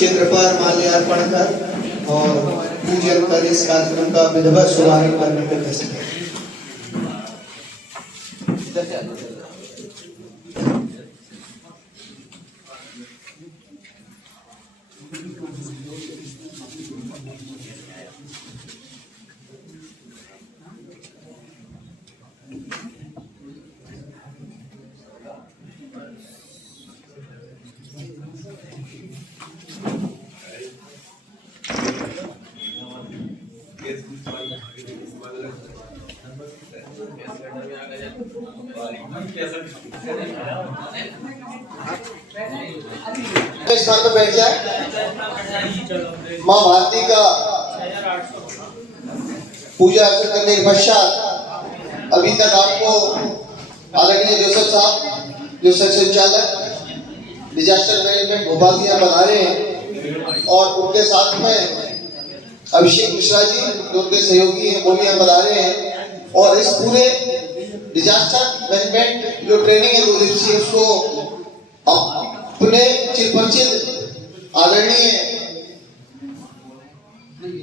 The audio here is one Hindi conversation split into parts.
चित्र पर माल्यार्पण कर और पूजन कर इस कार्यक्रम का विधिवत शुभारंभ करने के लिए स्थान पर बैठ जाए। माँ भारती का पूजा अर्चना करने के पश्चात अभी तक आपको आदरणीय जोसेफ साहब जो संचालक डिजास्टर मैनेजमेंट भोपाल से यहाँ बना रहे हैं और उनके साथ में अभिषेक मिश्रा जी जो उनके सहयोगी हैं वो भी यहाँ बना रहे हैं और इस पूरे डिजास्टर मैनेजमेंट जो ट्रेनिंग है 2 दिवसीय उसको अपने चिरपरिचित आदरणीय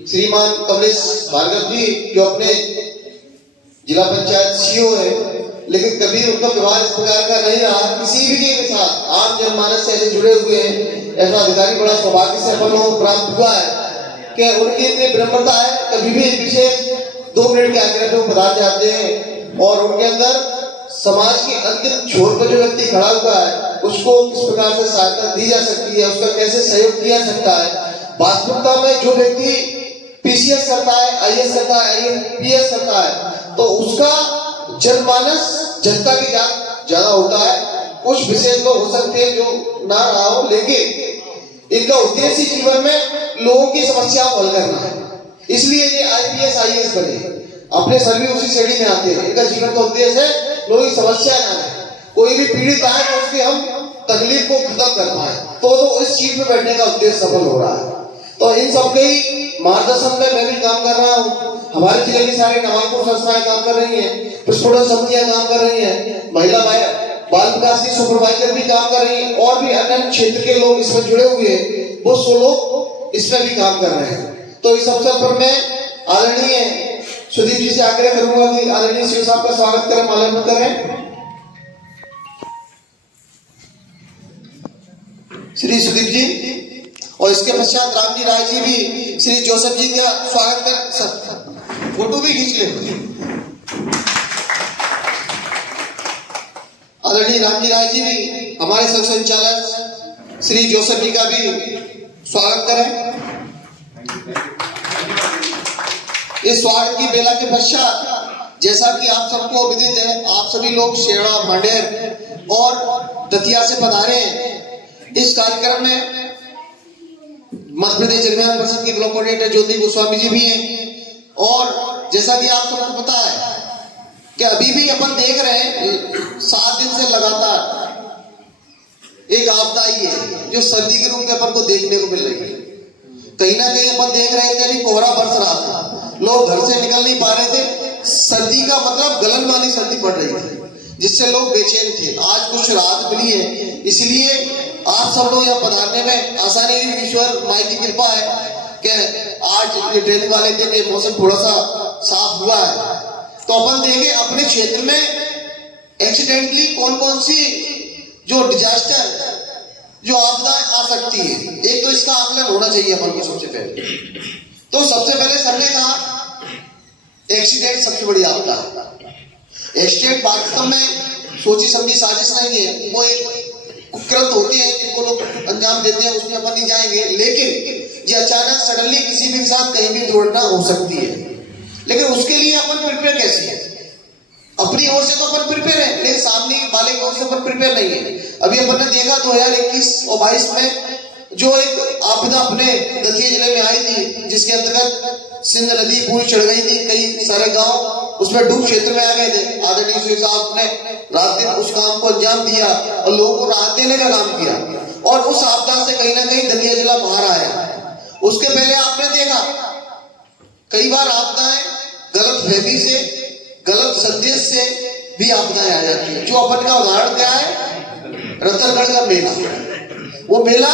श्रीमान कमलेश भार्गव जी जो अपने जिला पंचायत सीईओ है, लेकिन कभी उनका व्यवहार इस प्रकार का नहीं रहा किसी भी के साथ आम जनमानस से ऐसे जुड़े हुए हैं। ऐसा अधिकारी बड़ा सौभाग्य से अपन को प्राप्त हुआ है कि उनकी इतनी विनम्रता है, कभी भी विशेष 2 मिनट के आग्रह पे पधार जाते हैं और उनके अंदर समाज के अंतिम छोर पर जो व्यक्ति खड़ा हुआ है उसको किस प्रकार से सहायता दी जा सकती है, उसका कैसे सहयोग किया सकता है। वास्तविकता में जो व्यक्ति पीसीएस करता है, आईएएस करता है, आईपीएस करता है तो उसका जनमानस जनता की ज्यादा होता है। कुछ विशेष लोग हो सकते हैं जो ना रहा हो, लेकिन इनका उद्देश्य जीवन में लोगों की समस्या को हल करना है, इसलिए ये आईपीएस आईएएस बने। अपने सर भी उसी श्रेणी में आते हैं। इनका जीवन का उद्देश्य है लोगों की समस्या ना है, कोई भी पीड़ित आए तो उसके हम तकलीफ को खत्म कर पाए, तो इस चीज में बैठने का उद्देश्य सफल हो रहा है। तो इन सबके ही मार्गदर्शन में मैं भी काम कर रहा हूँ। हमारे जिले की सारी नवांकुर संस्थाएं काम कर रही हैं, प्रस्फुटन समितियां काम कर रही हैं, महिला बाल विकास की सुपरवाइजर भी काम कर रही हैं और भी अन्य क्षेत्र के लोग इसमें जुड़े हुए हैं, वो 100 लोग इसमें भी काम कर रहे हैं। तो इस अवसर पर मैं आदरणीय सुदीप जी से आग्रह करूंगा कि आदरणीय शिव साहब का स्वागत करें, माल्यार्पण करें। श्री सुदीप जी और इसके पश्चात रामजी राय जी भी श्री जोसेफ जी का स्वागत कर, फोटो भी खींच ले। आदरणीय रामजी राय जी भी हमारे संघ संचालक श्री जोसेफ जी का भी स्वागत करें। इस स्वागत की बेला के पश्चात जैसा कि आप सबको विदित है, आप सभी लोग शेरा, मांडेर और दतिया से पधारे हैं। इस कार्यक्रम में मध्य प्रदेश निर्माण परिषद के ब्लॉक कोऑर्डिनेटर ज्योति गोस्वामी जी भी हैं और जैसा कि आप सबको पता है कि अभी भी अपन देख रहे हैं 7 दिन से लगातार एक आपदा आई है जो सर्दी के रूप में अपन को देखने को मिल रही है। कहीं ना कहीं अपन देख रहे थे अभी कोहरा बरस रहा था, लोग घर से निकल नहीं पा रहे थे। सर्दी का मतलब गलन वाली सर्दी पड़ रही थी जिससे लोग बेचैन थे। आज कुछ राहत मिली है, इसलिए आप सब लोग यहाँ पधारने में आसानी, ईश्वर माई की कृपा है कि आज ये ट्रेनिंग वाले दिन ये मौसम थोड़ा सा साफ हुआ है। तो अपन देखें अपने क्षेत्र में एक्सीडेंटली कौन कौन सी जो डिजास्टर जो आपदाएं आ सकती है, एक तो इसका आकलन होना चाहिए अपन को सबसे पहले। तो सबसे पहले सबने कहा एक्सीडेंट सबसे बड़ी आपदा है। एक्सीडेंट वास्तव में सोची समझी साजिश नहीं है, वो एक कुकृत होती है जिनको लोग अंजाम देते हैं, उसमें अपन नहीं जाएंगे। लेकिन ये अचानक सडनली किसी भी साथ कहीं भी दुर्घटना हो सकती है, लेकिन उसके लिए अपन प्रिपेयर कैसे है? अपनी ओर से तो अपन प्रिपेयर है, लेकिन सामने वाले की ओर से अपन प्रिपेयर नहीं है। अभी अपन ने देखा 2021 और 22 में जो एक आपदा अपने दतिया जिले में आई थी, जिसके अंतर्गत सिंध नदी पूरी चढ़ गई थी, कई सारे गांव उसमें डूब क्षेत्र में आ गए थे। आदरणीय शिव साहब ने रात दिन उस काम को अंजाम दिया और लोगों को राहत देने का काम किया और उस आपदा से कहीं ना कहीं दतिया जिला बाहर आया। उसके पहले आपने देखा कई बार आपदाएं गलतफहमी से, गलत संदेश से भी आपदाएं आ जाती है। जो अपन का उदाहरण क्या है, रतनगढ़ का मेला। वो मेला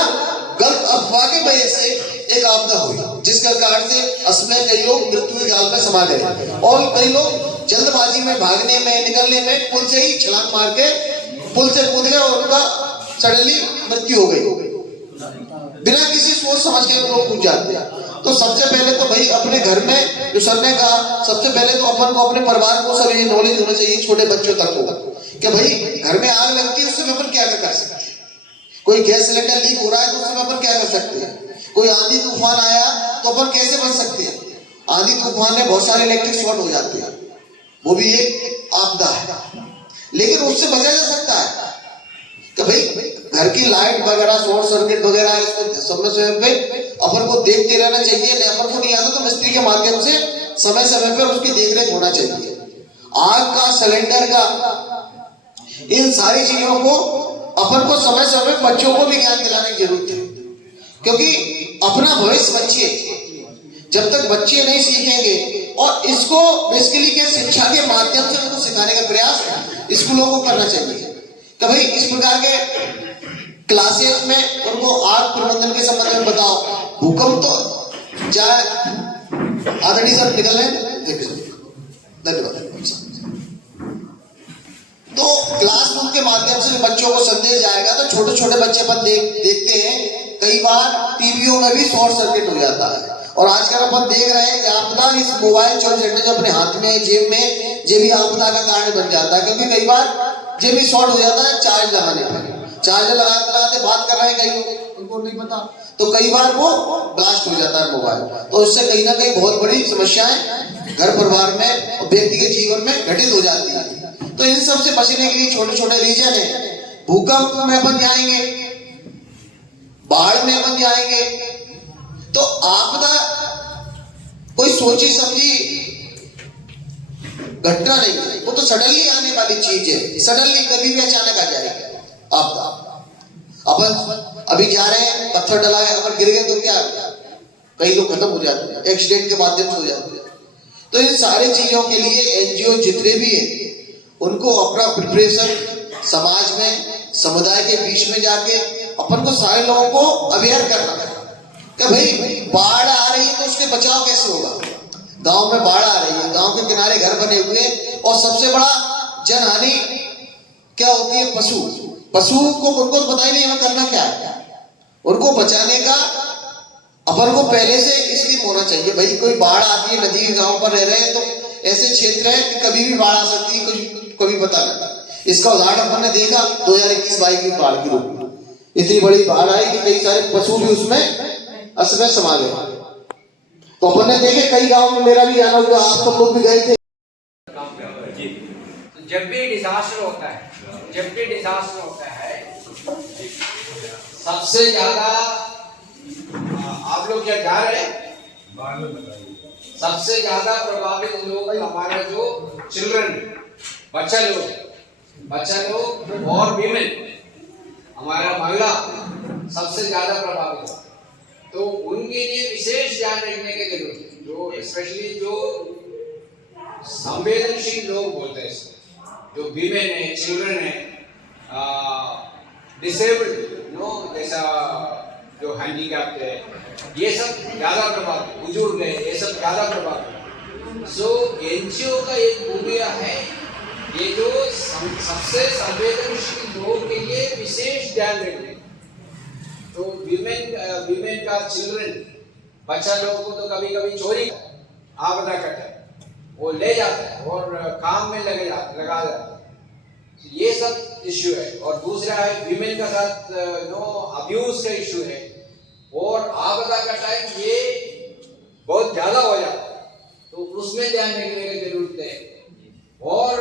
गलत अफवाह के वजह से एक आपदा हुई, जिसका कारण से असमय कई लोग मृत्यु के गाल में समा गए और कई लोग जल्दबाजी में भागने में निकलने में पुल से ही छलांग मार के पुल से कूद गए और उनका सडनली मृत्यु हो गई। बिना किसी सोच समझ के लोग कूद जाते हैं। तो सबसे पहले तो भाई अपने घर में जो सर ने कहा, सबसे पहले तो अपन को अपने परिवार को सब ये नॉलेज होना चाहिए, छोटे बच्चों तक को, कि भाई घर में आग लगती है उससे अपन क्या कर सकते हैं, कोई गैस सिलेंडर लीक हो रहा है तो उससे अपन क्या कर सकते हैं, कोई आंधी तूफान आया तो अपन कैसे बच सकते हैं। आंधी तूफान में बहुत सारे इलेक्ट्रिक शॉर्ट हो जाते हैं, वो भी एक आपदा है, लेकिन उससे बचा जा सकता है कि भाई घर की लाइट वगैरह शॉर्ट सर्किट वगैरह इसको समय पे अपन को देखते रहना चाहिए। नहीं अपन को नहीं आता तो मिस्त्री के माध्यम से समय समय पर उसकी देखरेख होना चाहिए। आग का, सिलेंडर का, इन सारी चीजों को अपन को समय समय बच्चों को भी ज्ञान दिलाने की जरूरत है, क्योंकि अपना भविष्य बच्चे, जब तक बच्चे नहीं सीखेंगे, और इसको बेसिकली क्या शिक्षा के माध्यम से उनको सिखाने का प्रयास स्कूलों को करना चाहिए कि भाई इस प्रकार के क्लासेज में उनको आग प्रबंधन के संबंध में बताओ। भूकंप तो चाहे आदरणीय सर निकल रहे हैं, धन्यवाद। तो क्लासरूम के माध्यम से बच्चों को संदेश जाएगा तो छोटे छोटे बच्चे अपन देखते हैं कई बार टीवियों में भी शॉर्ट सर्किट हो जाता है, और आजकल अपन देख रहे हैं कि आपदा इस मोबाइल 24 घंटे जो अपने हाथ में जेब में, ये भी आपदा का कारण बन जाता है, क्योंकि कई बार ये भी शॉर्ट हो जाता है चार्ज लगाने पर। चार्जर लगाते लगाते बात कर रहे हैं कई लोग, उनको नहीं पता, तो कई बार वो ब्लास्ट हो जाता है मोबाइल। तो इससे कहीं ना कहीं बहुत बड़ी समस्याएं घर परिवार में और व्यक्ति के जीवन में घटित हो जाती है। तो इन सब से बचने के लिए छोटे छोटे रीजन है। भूकंप में अपन जाएंगे, बाढ़ में अपन जाएंगे, तो आपदा कोई सोची समझी घटना नहीं है, वो तो सडनली आने वाली चीज है, सडनली कभी भी अचानक आ जाएगी आपदा। अपन अभी जा रहे हैं, पत्थर डला है, अगर गिर गए तो क्या, कई लोग खत्म हो जाते हैं, एक्सीडेंट के माध्यम से हो जाते हैं। तो इन सारी चीजों के लिए एनजीओ जितने भी हैं उनको अपना प्रिपरेशन समाज में, समुदाय के बीच में जाके अपन को सारे लोगों को अवेयर करना है कि भाई बाढ़ आ रही है तो उसके बचाव कैसे होगा। गांव में बाढ़ आ रही है, गांव के किनारे घर बने हुए, और सबसे बड़ा जनहानि क्या होती है, पशु को उनको पता ही नहीं हमें करना क्या है। उनको बचाने का अपन को पहले से इसलिए होना चाहिए। भाई कोई बाढ़ आती है, नदी के गांव पर रह रहे हैं तो ऐसे क्षेत्र है कि कभी भी बाढ़ आ सकती है, कुछ कभी पता नहीं। इसका उदाहरण अपन ने देखा 2021-22 की बाढ़ की रूप में, इतनी बड़ी बाढ़ आई कि कई सारे पशु भी उसमें असमय समा गए। तो अपन ने देखे कई गांव में, मेरा भी जाना हुआ, आप सब लोग भी गए थे। जब भी डिजास्टर होता है, सबसे ज्यादा आप लोग क्या जा रहे हैं, सबसे ज्यादा प्रभावित लोग हमारा जो चिल्ड्रन, बच्चा लोग और वीमेन, हमारा महिला सबसे ज्यादा प्रभावित है। तो उनके लिए विशेष ध्यान रखने की जरूरत है, जो स्पेशली जो संवेदनशील लोग बोलते हैं, जो वीमेन है, चिल्ड्रन है, डिसेबल्ड नो, जैसा जो हैंडीकैप्ड है, ये सब ज्यादा प्रभावित, बुजुर्ग है, ये सब ज्यादा प्रभावित। सो एनजीओ का एक भूमिका है, ये जो सबसे संवेदनशील लोगों के लिए विशेष ध्यान रखने। तो वीमेन का, चिल्ड्रन, बच्चा लोगों को तो कभी कभी चोरी आपदा करता है, वो ले जाता है और काम में लगा जाता है। ये सब इश्यू है। और दूसरा है वीमेन का साथ अब्यूज का इश्यू है, और आपदा का टाइम ये बहुत ज्यादा हो जाता है, तो उसमें ध्यान रखने की जरूरत है। और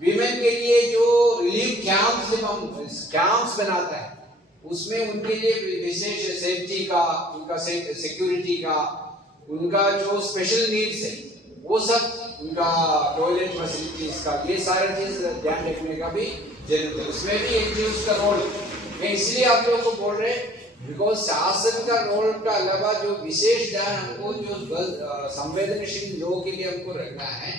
वीमेन के लिए जो रिलीफ कैंप्स बनाता है, उसमें उनके लिए विशेष सेफ्टी का, उनका सिक्योरिटी का, उनका जो स्पेशल नीड्स है वो सब, उनका टॉयलेट फैसिलिटीज का, ये सारा चीज ध्यान रखने का भी जरूरत है। उसमें भी एनजीओ का रोल है। इसलिए आप लोगों को बोल रहे हैं, बिकॉज शासन का रोल का अलावा जो विशेष ध्यान हमको जो संवेदनशील लोगों के लिए हमको रखना है,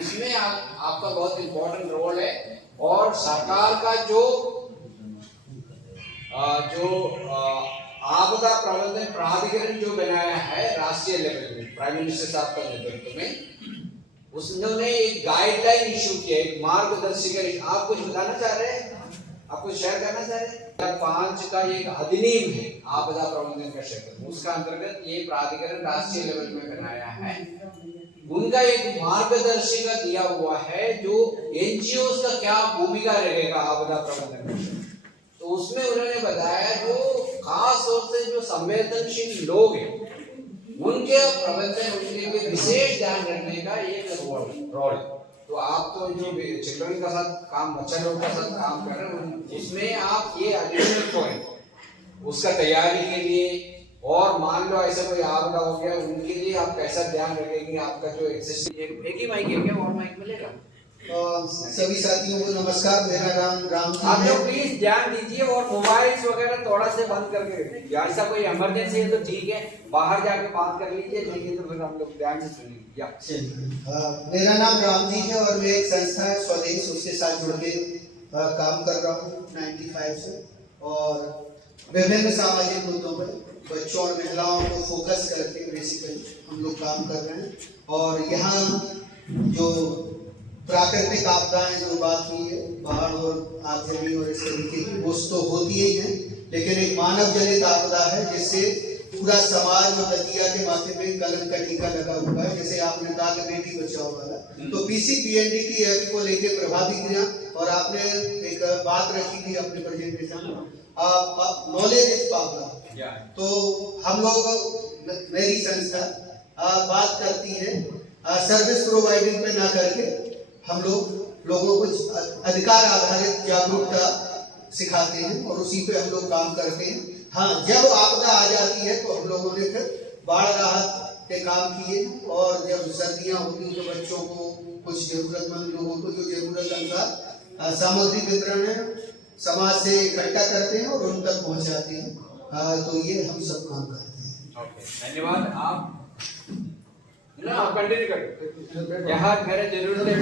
उसमें आपका बहुत इंपॉर्टेंट रोल है। और सरकार का जो आपदा प्रबंधन प्राधिकरण जो बनाया है राष्ट्रीय लेवल में प्राइम मिनिस्टर साहब के नेतृत्व में, उसने एक गाइडलाइन इशू किया, एक मार्गदर्शिका। आप कुछ बताना चाह रहे हैं, आप कुछ शेयर करना चाह रहे हैं? 5 का एक अधिनियम है आपदा प्रबंधन का क्षेत्र, उसका अंतर्गत ये प्राधिकरण राष्ट्रीय लेवल में बनाया है। उनका एक मार्गदर्शिका दिया हुआ है जो एनजीओ का क्या भूमिका रहेगा आपदा प्रबंधन में। तो उसमें उन्होंने बताया जो खास तौर से जो संवेदनशील लोग हैं उनके प्रबंधन, उनके लिए विशेष ध्यान रखने का एक रोल। तो आप तो जो चिल्ड्रन का साथ काम, बच्चा लोग का साथ काम कर रहे हैं, उसमें आप ये एडिशनल पॉइंट उसका तैयारी के लिए, और मान लो ऐसा कोई आपदा हो गया उनके लिए आप कैसा ध्यान रखेंगे? आपका जो एक ही माइक है क्या, और माइक मिलेगा? सभी साथियों को नमस्कार। मेरा नाम राम जी आप है। लोग प्लीज ध्यान दीजिए और मोबाइल्स वगैरह थोड़ा से बंद करके रखें। ऐसा कोई इमरजेंसी है तो ठीक है, बाहर जाके बात कर लीजिए, नहीं तो फिर हम लोग ध्यान से सुनेंगे। मेरा नाम राम जी है और मैं एक संस्था है स्वदेश, उसके साथ जुड़ के काम कर रहा हूँ 95 से, और विभिन्न सामाजिक मुद्दों पर बच्चों और महिलाओं को फोकस करके बेसिकली हम लोग काम कर रहे हैं। और यहाँ जो प्राकृतिक आपदाएं जो बात हुई है, बाढ़ और आगजनी और इस तरीके की, वो तो होती ही है, लेकिन एक मानव जनित आपदा है जिससे पूरा समाज और दतिया के माथे पे कलंक का टीका लगा हुआ है। जैसे आपने कहा कि बेटी बचाओ वाला, तो पीसीपीएनडीटी एक्ट को लेकर प्रभावी किया, और आपने एक बात रखी थी अपने प्रेजेंटेशन में, नॉलेज इज पावर। तो हम लोग, मेरी संस्था बात करती है सर्विस प्रोवाइडिंग पे ना करके हम लोगों को अधिकार आधारित जागरूकता सिखाते हैं और उसी पे हम लोग काम करते हैं। हाँ, जब आपदा आ जाती है तो हम लोगों ने फिर बाढ़ राहत पे काम किए, और जब सर्दियां होती हैं तो बच्चों को, कुछ जरूरतमंद लोगों को जो जरूरत अनुसार सामग्री वितरण है समाज से इकट्ठा करते हैं और उन तक पहुंचाते हैं। तो ये हम सब काम करते हैं। धन्यवाद। आप कंटिन्यू करें। यहाँ मेरे जरूरत है।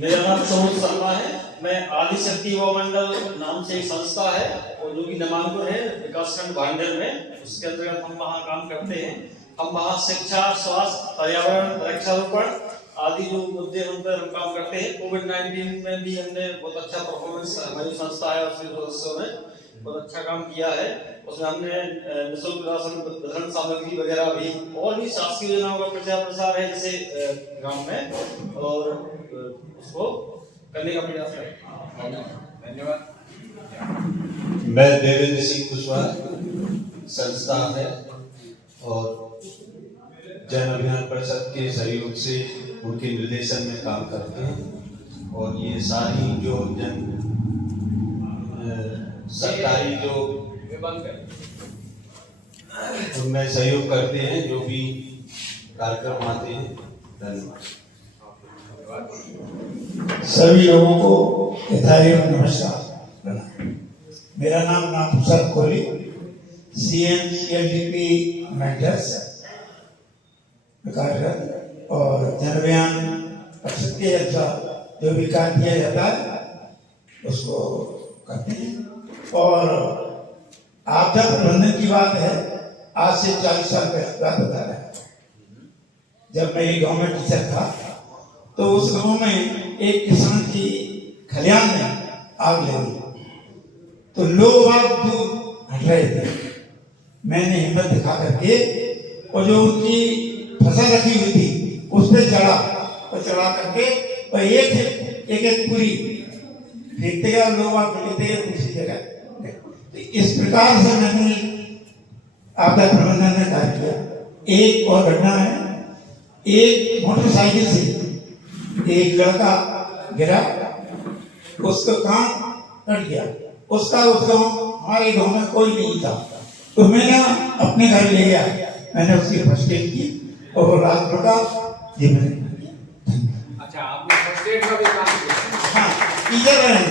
मेरा नाम सरोज शर्मा है। मैं आदिशक्ति युवा मंडल नाम से एक संस्था है और जो कि नामांकुर है विकासखंड भांडेर में, उसके अंतर्गत हम वहाँ काम करते हैं। हम वहाँ शिक्षा, स्वास्थ्य, पर्यावरण, वृक्षारोपण आदि जो मुद्दे उन पर हम काम करते हैं। कोविड-19 में भी हमने बहुत अच्छा परफॉर्मेंस, हमारी संस्था है उसके सदस्यों ने बहुत अच्छा काम किया है। उसमें हमने निःशुल्क राशन वितरण सामग्री वगैरह भी, और भी शासकीय योजनाओं का प्रचार प्रसार है जैसे गांव में, और उसको करने का प्रयास करें। धन्यवाद। मैं देवेंद्र सिंह कुशवाहा, संस्था है और जन अभियान परिषद के सहयोग से उनके निर्देशन में काम करते हैं। और ये सारी जो सरकारी जो उनमें सहयोग करते हैं, जो भी कार्यक्रम आते हैं। धन्यवाद। सभी लोगों को यथार्थ नमस्कार। मेरा नाम नामप्रसाद कोहली, CNCLDP मेंटर्स कार्यरत, और जन अभियान परिषद के अनुसार जो भी कार्य किया जाता है उसको करते हैं। और आपदा प्रबंधन की बात है, आज से 40 साल पहले बात बता रहा है। जब मैं एक गांव में टीचर था तो उस गांव में एक किसान की खलियान में आग लगी, तो लोग बाग दूर हट रहे थे। मैंने हिम्मत दिखा करके और जो उनकी फसल रखी हुई थी उस पर चढ़ा, और चढ़ा करके और एक पूरी फेंकते गए, लोग बाग फेंकते गए दूसरी जगह। तो इस प्रकार से मैंने आपदा प्रबंधन में कार्य किया। एक और घटना है, एक मोटरसाइकिल से एक लड़का गिरा, उसका कान कट गया। उसका उस गांव, हमारे गांव में कोई नहीं था, तो मैंने अपने घर ले गया, मैंने उसकी फर्स्ट एड की और रात भर का जी मैंने। अच्छा, आपने फर्स्ट एड का भी काम किया? हाँ, टीचर रहे।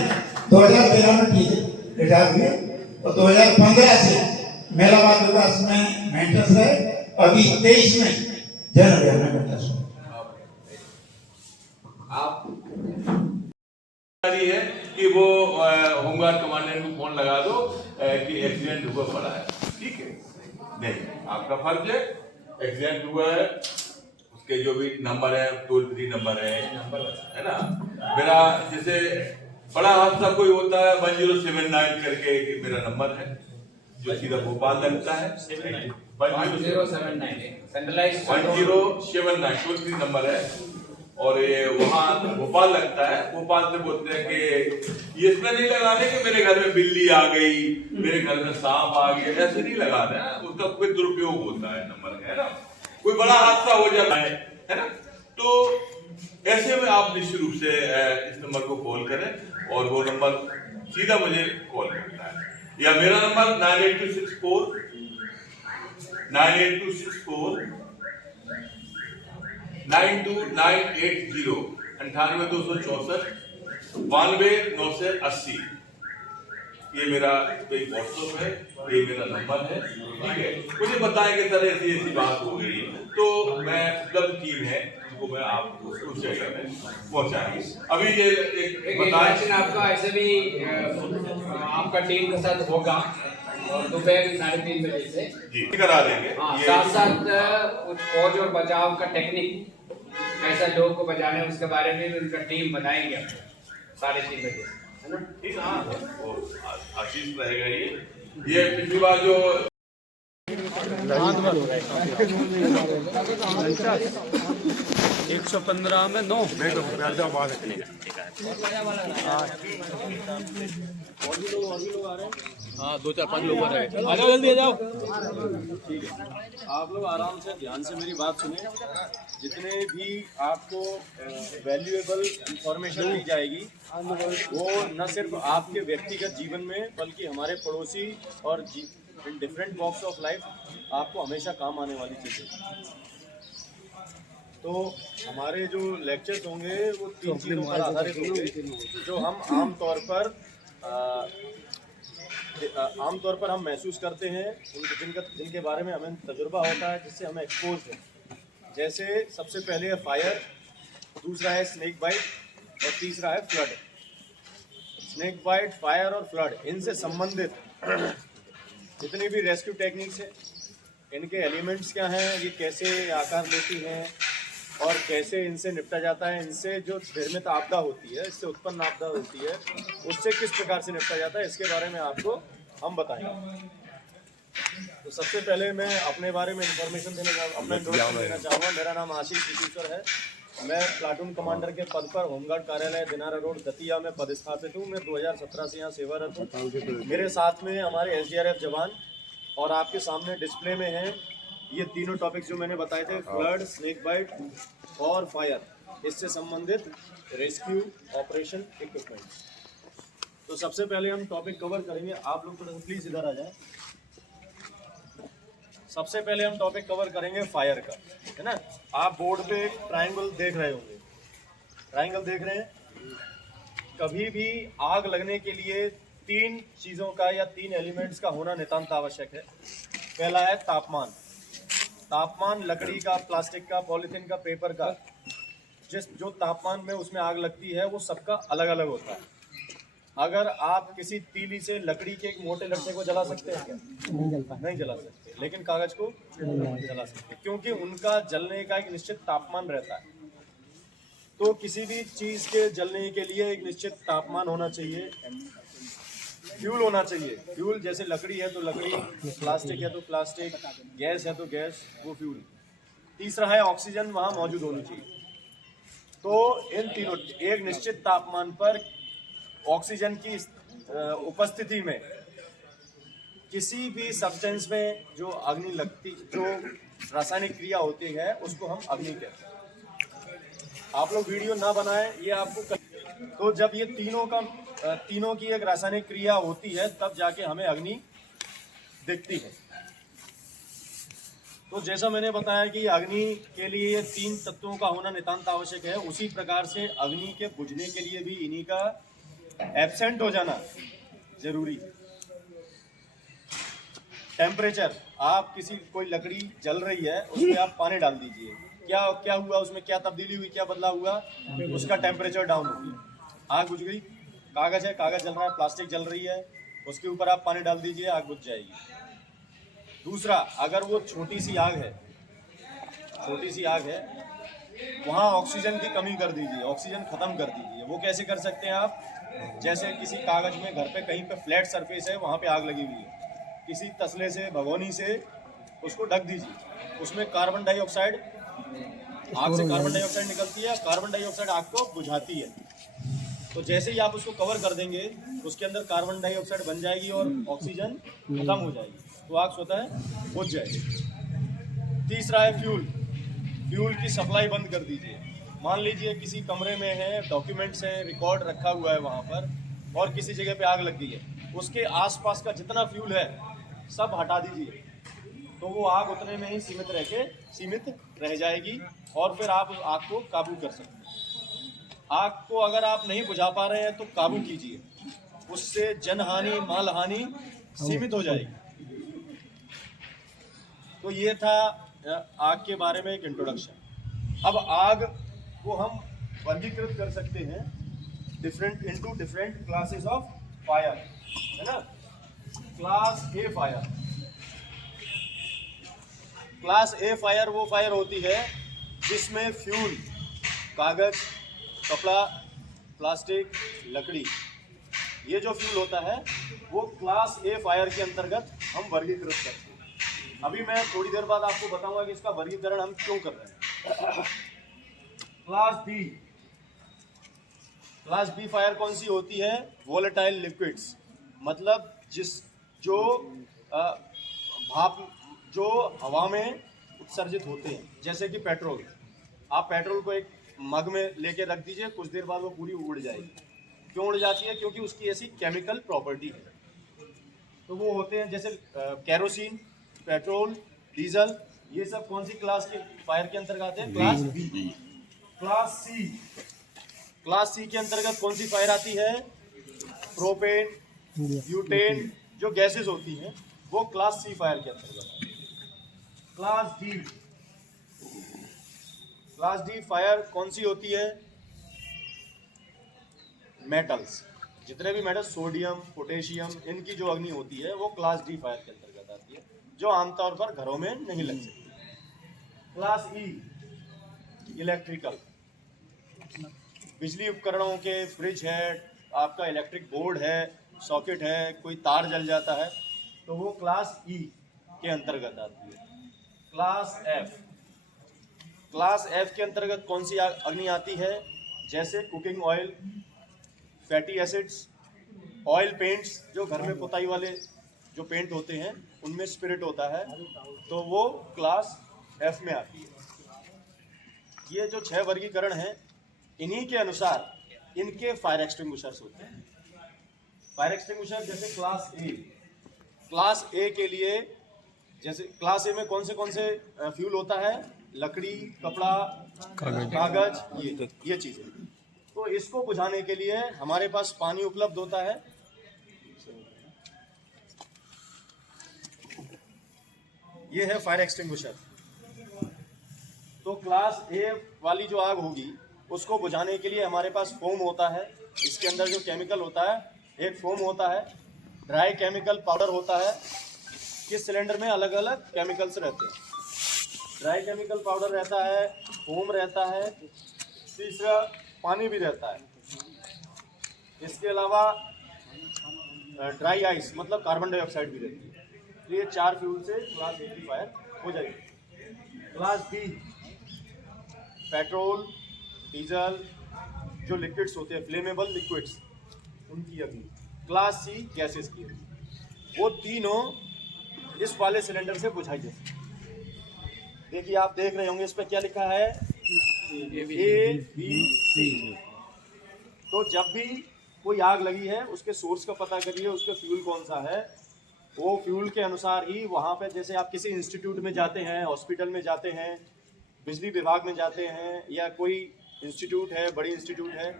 2013 में टीचर रिटायर हुए और 2015 से मेलाबाद विकास में मेंटर्स है, अभी 23 में जन अभियान में मेंटर्स है। आप है कि वो होमगार्ड कमांडेंट को फोन लगा दो कि एक्सीडेंट हुआ पड़ा है। नहीं, आपका फर्ज है, एक्सीडेंट हुआ है, उसके जो भी नंबर है, टोल फ्री नंबर है ना। मेरा जैसे बड़ा हादसा कोई होता है 1079 करके कि मेरा नंबर है जो सीधा भोपाल लगता है, 1079 सेंट्रलाइज्ड 1079 टोल फ्री नंबर है, और ये वहाँ भोपाल लगता है। भोपाल से बोलते हैं कि ये इसमें नहीं लगाने कि मेरे घर में बिल्ली आ गई, मेरे घर में सांप आ गया, ऐसे नहीं लगाना है, उसका कोई दुरुपयोग होता है नंबर, है ना। कोई बड़ा हादसा हो जाता है ना, तो ऐसे में आप निश्चित रूप से इस नंबर को कॉल करें और वो नंबर सीधा मुझे कॉल करता है, या मेरा नंबर 98264 92980 98264 92 ये मेरा एक व्हाट्सएप है, ये मेरा नंबर है, ठीक है। मुझे बताएं कि सर ऐसी ऐसी बात हो गई, तो मैं क्लब टीम है उनको मैं आपको उस जगह में पहुंचाएंगे। अभी ये एक इंटरेक्शन आपका ऐसे भी आपका टीम के साथ होगा और दोपहर 3:30 बजे से जी करा देंगे। हाँ, ये साथ साथ कुछ खोज और बचाव का टेक्निक कैसा लोगों को बचाने उसके बारे में भी उनका टीम बताएंगे आपको 3:30 बजे, है ना। ठीक है, हाँ, वो आशीष रहेगा ये पिछली बार जो 115 में 9 हाँ 2-4-5 लोग आ रहे हैं, आ जाओ जल्दी आ जाओ। ठीक है, आप लोग आराम से ध्यान से मेरी बात सुने। जितने भी आपको वैल्यूएबल इंफॉर्मेशन दी जाएगी वो न सिर्फ आपके व्यक्तिगत जीवन में बल्कि हमारे पड़ोसी और in different walks of life आपको हमेशा काम आने वाली चीज़ें। तो हमारे जो लेक्चर्स होंगे वो 3 चीज़ों पर आधारित होंगे जो हम आमतौर पर हम महसूस करते हैं, जिनके बारे में हमें तजुर्बा होता है, जिससे हमें एक्सपोज है। जैसे सबसे पहले है फायर, दूसरा है स्नेक बाइट और तीसरा है फ्लड। स्नेक बाइट, फायर और फ्लड, इनसे संबंधित जितनी भी रेस्क्यू टेक्निक्स है, इनके एलिमेंट्स क्या हैं, ये कैसे आकार लेती हैं और कैसे इनसे निपटा जाता है, इनसे जो निर्मित आपदा होती है, इससे उत्पन्न आपदा होती है, उससे किस प्रकार से निपटा जाता है, इसके बारे में आपको हम बताएंगे। तो सबसे पहले मैं अपने बारे में इंफॉर्मेशन देना चाहूँगा। मेरा नाम आशीष विश्वेश्वर है। मैं प्लाटून कमांडर के पद पर होमगार्ड कार्यालय दिनारा रोड दतिया में पदस्थापित हूँ। मैं 2017 से यहाँ सेवारत हूँ। मेरे साथ में हमारे SDRF जवान और आपके सामने डिस्प्ले में हैं ये तीनों टॉपिक्स जो मैंने बताए थे, फ्लड, स्नेक बाइट और फायर, इससे संबंधित रेस्क्यू ऑपरेशन इक्विपमेंट। तो सबसे पहले हम टॉपिक कवर करेंगे। आप लोग थोड़ा सा प्लीज इधर आ जाएं। सबसे पहले हम टॉपिक कवर करेंगे फायर का, है ना। आप बोर्ड पे एक ट्रायंगल देख रहे होंगे, ट्रायंगल देख रहे हैं। कभी भी आग लगने के लिए 3 चीज़ों का या 3 एलिमेंट्स का होना नितांत आवश्यक है। पहला है तापमान। तापमान लकड़ी का, प्लास्टिक का, पॉलीथीन का, पेपर का, जो तापमान में उसमें आग लगती है वो सबका अलग अलग होता है। अगर आप किसी तीली से लकड़ी के एक मोटे लट्ठे को जला सकते हैं क्या? नहीं जला सकते, लेकिन कागज को जला सकते, क्योंकि उनका जलने का एक निश्चित तापमान रहता है। तो किसी भी चीज के जलने के लिए एक निश्चित तापमान होना चाहिए, फ्यूल होना चाहिए। फ्यूल जैसे लकड़ी है तो लकड़ी, प्लास्टिक है तो प्लास्टिक, गैस है तो गैस, वो फ्यूल। तीसरा है ऑक्सीजन, वहाँ मौजूद होनी चाहिए। तो इन तीनों, एक निश्चित तापमान पर ऑक्सीजन की उपस्थिति में किसी भी सब्सटेंस में जो अग्नि लगती, जो रासायनिक क्रिया होती है, उसको हम अग्नि कहते हैं। आप लोग वीडियो ना बनाएं, ये आपको। तो जब ये तीनों की एक रासायनिक क्रिया होती है तब जाके हमें अग्नि दिखती है। तो जैसा मैंने बताया कि अग्नि के लिए ये 3 तत्वों का होना नितांत आवश्यक है, उसी प्रकार से अग्नि के बुझने के लिए भी इन्हीं का एब्सेंट हो जाना जरूरी है। टेम्परेचर, आप कोई लकड़ी जल रही है, उसमें आप पानी डाल दीजिए, क्या हुआ, उसमें क्या तब्दीली हुई, क्या बदलाव हुआ, उसका टेम्परेचर डाउन हो गया, आग बुझ गई। कागज है, कागज जल रहा है, प्लास्टिक जल रही है, उसके ऊपर आप पानी डाल दीजिए, आग बुझ जाएगी। दूसरा, अगर वो छोटी सी आग है, वहाँ ऑक्सीजन की कमी कर दीजिए, ऑक्सीजन खत्म कर दीजिए। वो कैसे कर सकते हैं आप? जैसे किसी कागज में घर पे कहीं पे फ्लैट सरफेस है, वहाँ पे आग लगी हुई है, किसी तसले से, भगोनी से उसको ढक दीजिए। उसमें कार्बन डाइऑक्साइड, आग से कार्बन डाइऑक्साइड निकलती है, कार्बन डाइऑक्साइड आग को बुझाती है। तो जैसे ही आप उसको कवर कर देंगे, उसके अंदर कार्बन डाइऑक्साइड बन जाएगी और ऑक्सीजन खत्म हो जाएगी, तो आग स्वतः बुझ जाएगी। तीसरा है फ्यूल की सप्लाई बंद कर दीजिए। मान लीजिए किसी कमरे में है, डॉक्यूमेंट्स हैं, रिकॉर्ड रखा हुआ है वहाँ पर, और किसी जगह पे आग लग गई है, उसके आसपास का जितना फ्यूल है सब हटा दीजिए, तो वो आग उतने में ही सीमित रह जाएगी और फिर आप उस आग को काबू कर सकते हैं। आग को अगर आप नहीं बुझा पा रहे हैं तो काबू कीजिए, उससे जनहानि, माल हानि सीमित हो जाएगी। तो ये था आग के बारे में एक इंट्रोडक्शन। अब आग को हम वर्गीकृत कर सकते हैं डिफरेंट क्लासेस ऑफ फायर, है ना। क्लास ए फायर वो फायर होती है जिसमें फ्यूल, कागज, कपड़ा, प्लास्टिक, लकड़ी, ये जो फ्यूल होता है वो क्लास ए फायर के अंतर्गत हम वर्गीकृत करते हैं। अभी मैं थोड़ी देर बाद आपको बताऊंगा कि इसका वर्गीकरण हम क्यों कर रहे हैं। क्लास बी फायर कौन सी होती है? वोलेटाइल लिक्विड्स, मतलब भाप जो हवा में उत्सर्जित होते हैं, जैसे कि पेट्रोल। आप पेट्रोल को एक मग में लेके रख दीजिए, कुछ देर बाद वो पूरी उड़ जाएगी। क्यों उड़ जाती है? क्योंकि उसकी ऐसी केमिकल प्रॉपर्टी है। तो वो होते हैं जैसे केरोसिन, पेट्रोल, डीजल, ये सब कौन सी क्लास के फायर के अंतर्गत आते हैं? Class B. क्लास सी के अंतर्गत कौन सी फायर आती है? प्रोपेन, ब्यूटेन, जो गैसेस होती हैं वो क्लास सी फायर के अंतर्गत आती है। क्लास डी फायर कौन सी होती है? मेटल्स, जितने भी मेटल, सोडियम, पोटेशियम, इनकी जो अग्नि होती है वो क्लास डी फायर के अंतर्गत आती है, जो आमतौर पर घरों में नहीं लग सकती। क्लास ई इलेक्ट्रिकल, बिजली उपकरणों के, फ्रिज है, आपका इलेक्ट्रिक बोर्ड है, सॉकेट है, कोई तार जल जाता है, तो वो क्लास ई के अंतर्गत आती है। क्लास एफ के अंतर्गत कौन सी अग्नि आती है? जैसे cooking oil, fatty acids, oil paints, जो घर में पुताई वाले जो पेंट होते हैं उनमें स्पिरिट होता है, तो वो क्लास एफ में आती है। ये जो 6 वर्गीकरण हैं, इन्हीं के अनुसार इनके फायर एक्सटिंग्विशर्स होते हैं। फायर एक्सटिंग्विशर जैसे क्लास ए के लिए, जैसे क्लास ए में कौन से फ्यूल होता है? लकड़ी, कपड़ा, कागज, ये चीजें। तो इसको बुझाने के लिए हमारे पास पानी उपलब्ध होता है। ये है फायर एक्सटिंग्विशर। तो क्लास ए वाली जो आग होगी उसको बुझाने के लिए हमारे पास फोम होता है। इसके अंदर जो केमिकल होता है, एक फोम होता है, ड्राई केमिकल पाउडर होता है। किस सिलेंडर में अलग अलग केमिकल्स रहते हैं। ड्राई केमिकल पाउडर रहता है, फोम रहता है, तीसरा पानी भी रहता है। इसके अलावा ड्राई आइस, मतलब कार्बन डाइऑक्साइड भी रहती है। तो ये 4 फ्यूल से क्लास ए की फायर हो जाएगी। क्लास बी पेट्रोल, डीजल, जो लिक्विड्स होते हैं, फ्लेमेबल लिक्विड्स, उनकी अग्नि। क्लास सी गैसेस की, वो तीनों इस वाले सिलेंडर से बुझाई जाती है। देखिए, आप देख रहे होंगे इस पर क्या लिखा है? ABC। तो जब भी कोई आग लगी है उसके सोर्स का पता करिए, उसका फ्यूल कौन सा है। वो फ्यूल के अनुसार ही वहाँ पे, जैसे आप किसी इंस्टीट्यूट में जाते हैं, हॉस्पिटल में जाते हैं, बिजली विभाग में जाते हैं, या कोई इंस्टीट्यूट है, बड़ी इंस्टीट्यूट है,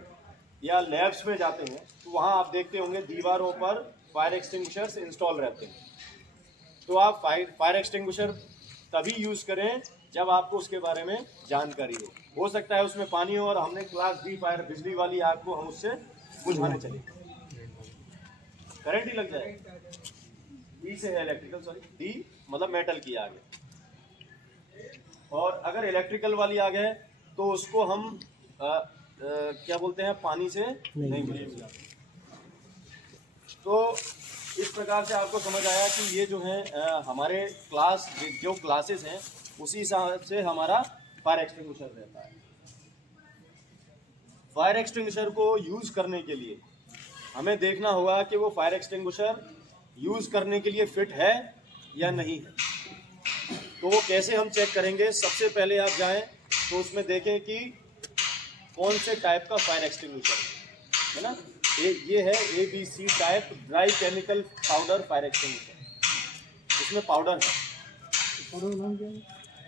या लैब्स में जाते हैं, तो वहाँ आप देखते होंगे दीवारों पर फायर एक्सटिंग्विशर्स इंस्टॉल रहते हैं। तो आप फायर एक्सटिंग्विशर तभी यूज़ करें जब आपको उसके बारे में जानकारी हो सकता है उसमें पानी हो और हमने क्लास डी फायर, बिजली वाली आग को हम उससे बुझाने चले, करंट ही लग जाए। डी से है इलेक्ट्रिकल, डी मतलब मेटल की आग है। और अगर इलेक्ट्रिकल वाली आग है तो उसको हम क्या बोलते हैं, पानी से नहीं बुझाते। तो इस प्रकार से आपको समझ आया कि ये जो है हमारे जो क्लासेस हैं उसी हिसाब से हमारा फायर एक्सटिंग्विशर रहता है। फायर एक्सटिंग्विशर को यूज़ करने के लिए हमें देखना होगा कि वो फायर एक्सटिंग्विशर यूज़ करने के लिए फिट है या नहीं है। तो वो कैसे हम चेक करेंगे? सबसे पहले आप जाएं तो उसमें देखें कि कौन से टाइप का फायर एक्सटिंग्विशर है ना। ये है ABC type dry chemical powder fire extinguisher. इसमें पाउडर है, पाउडर का नाम क्या है?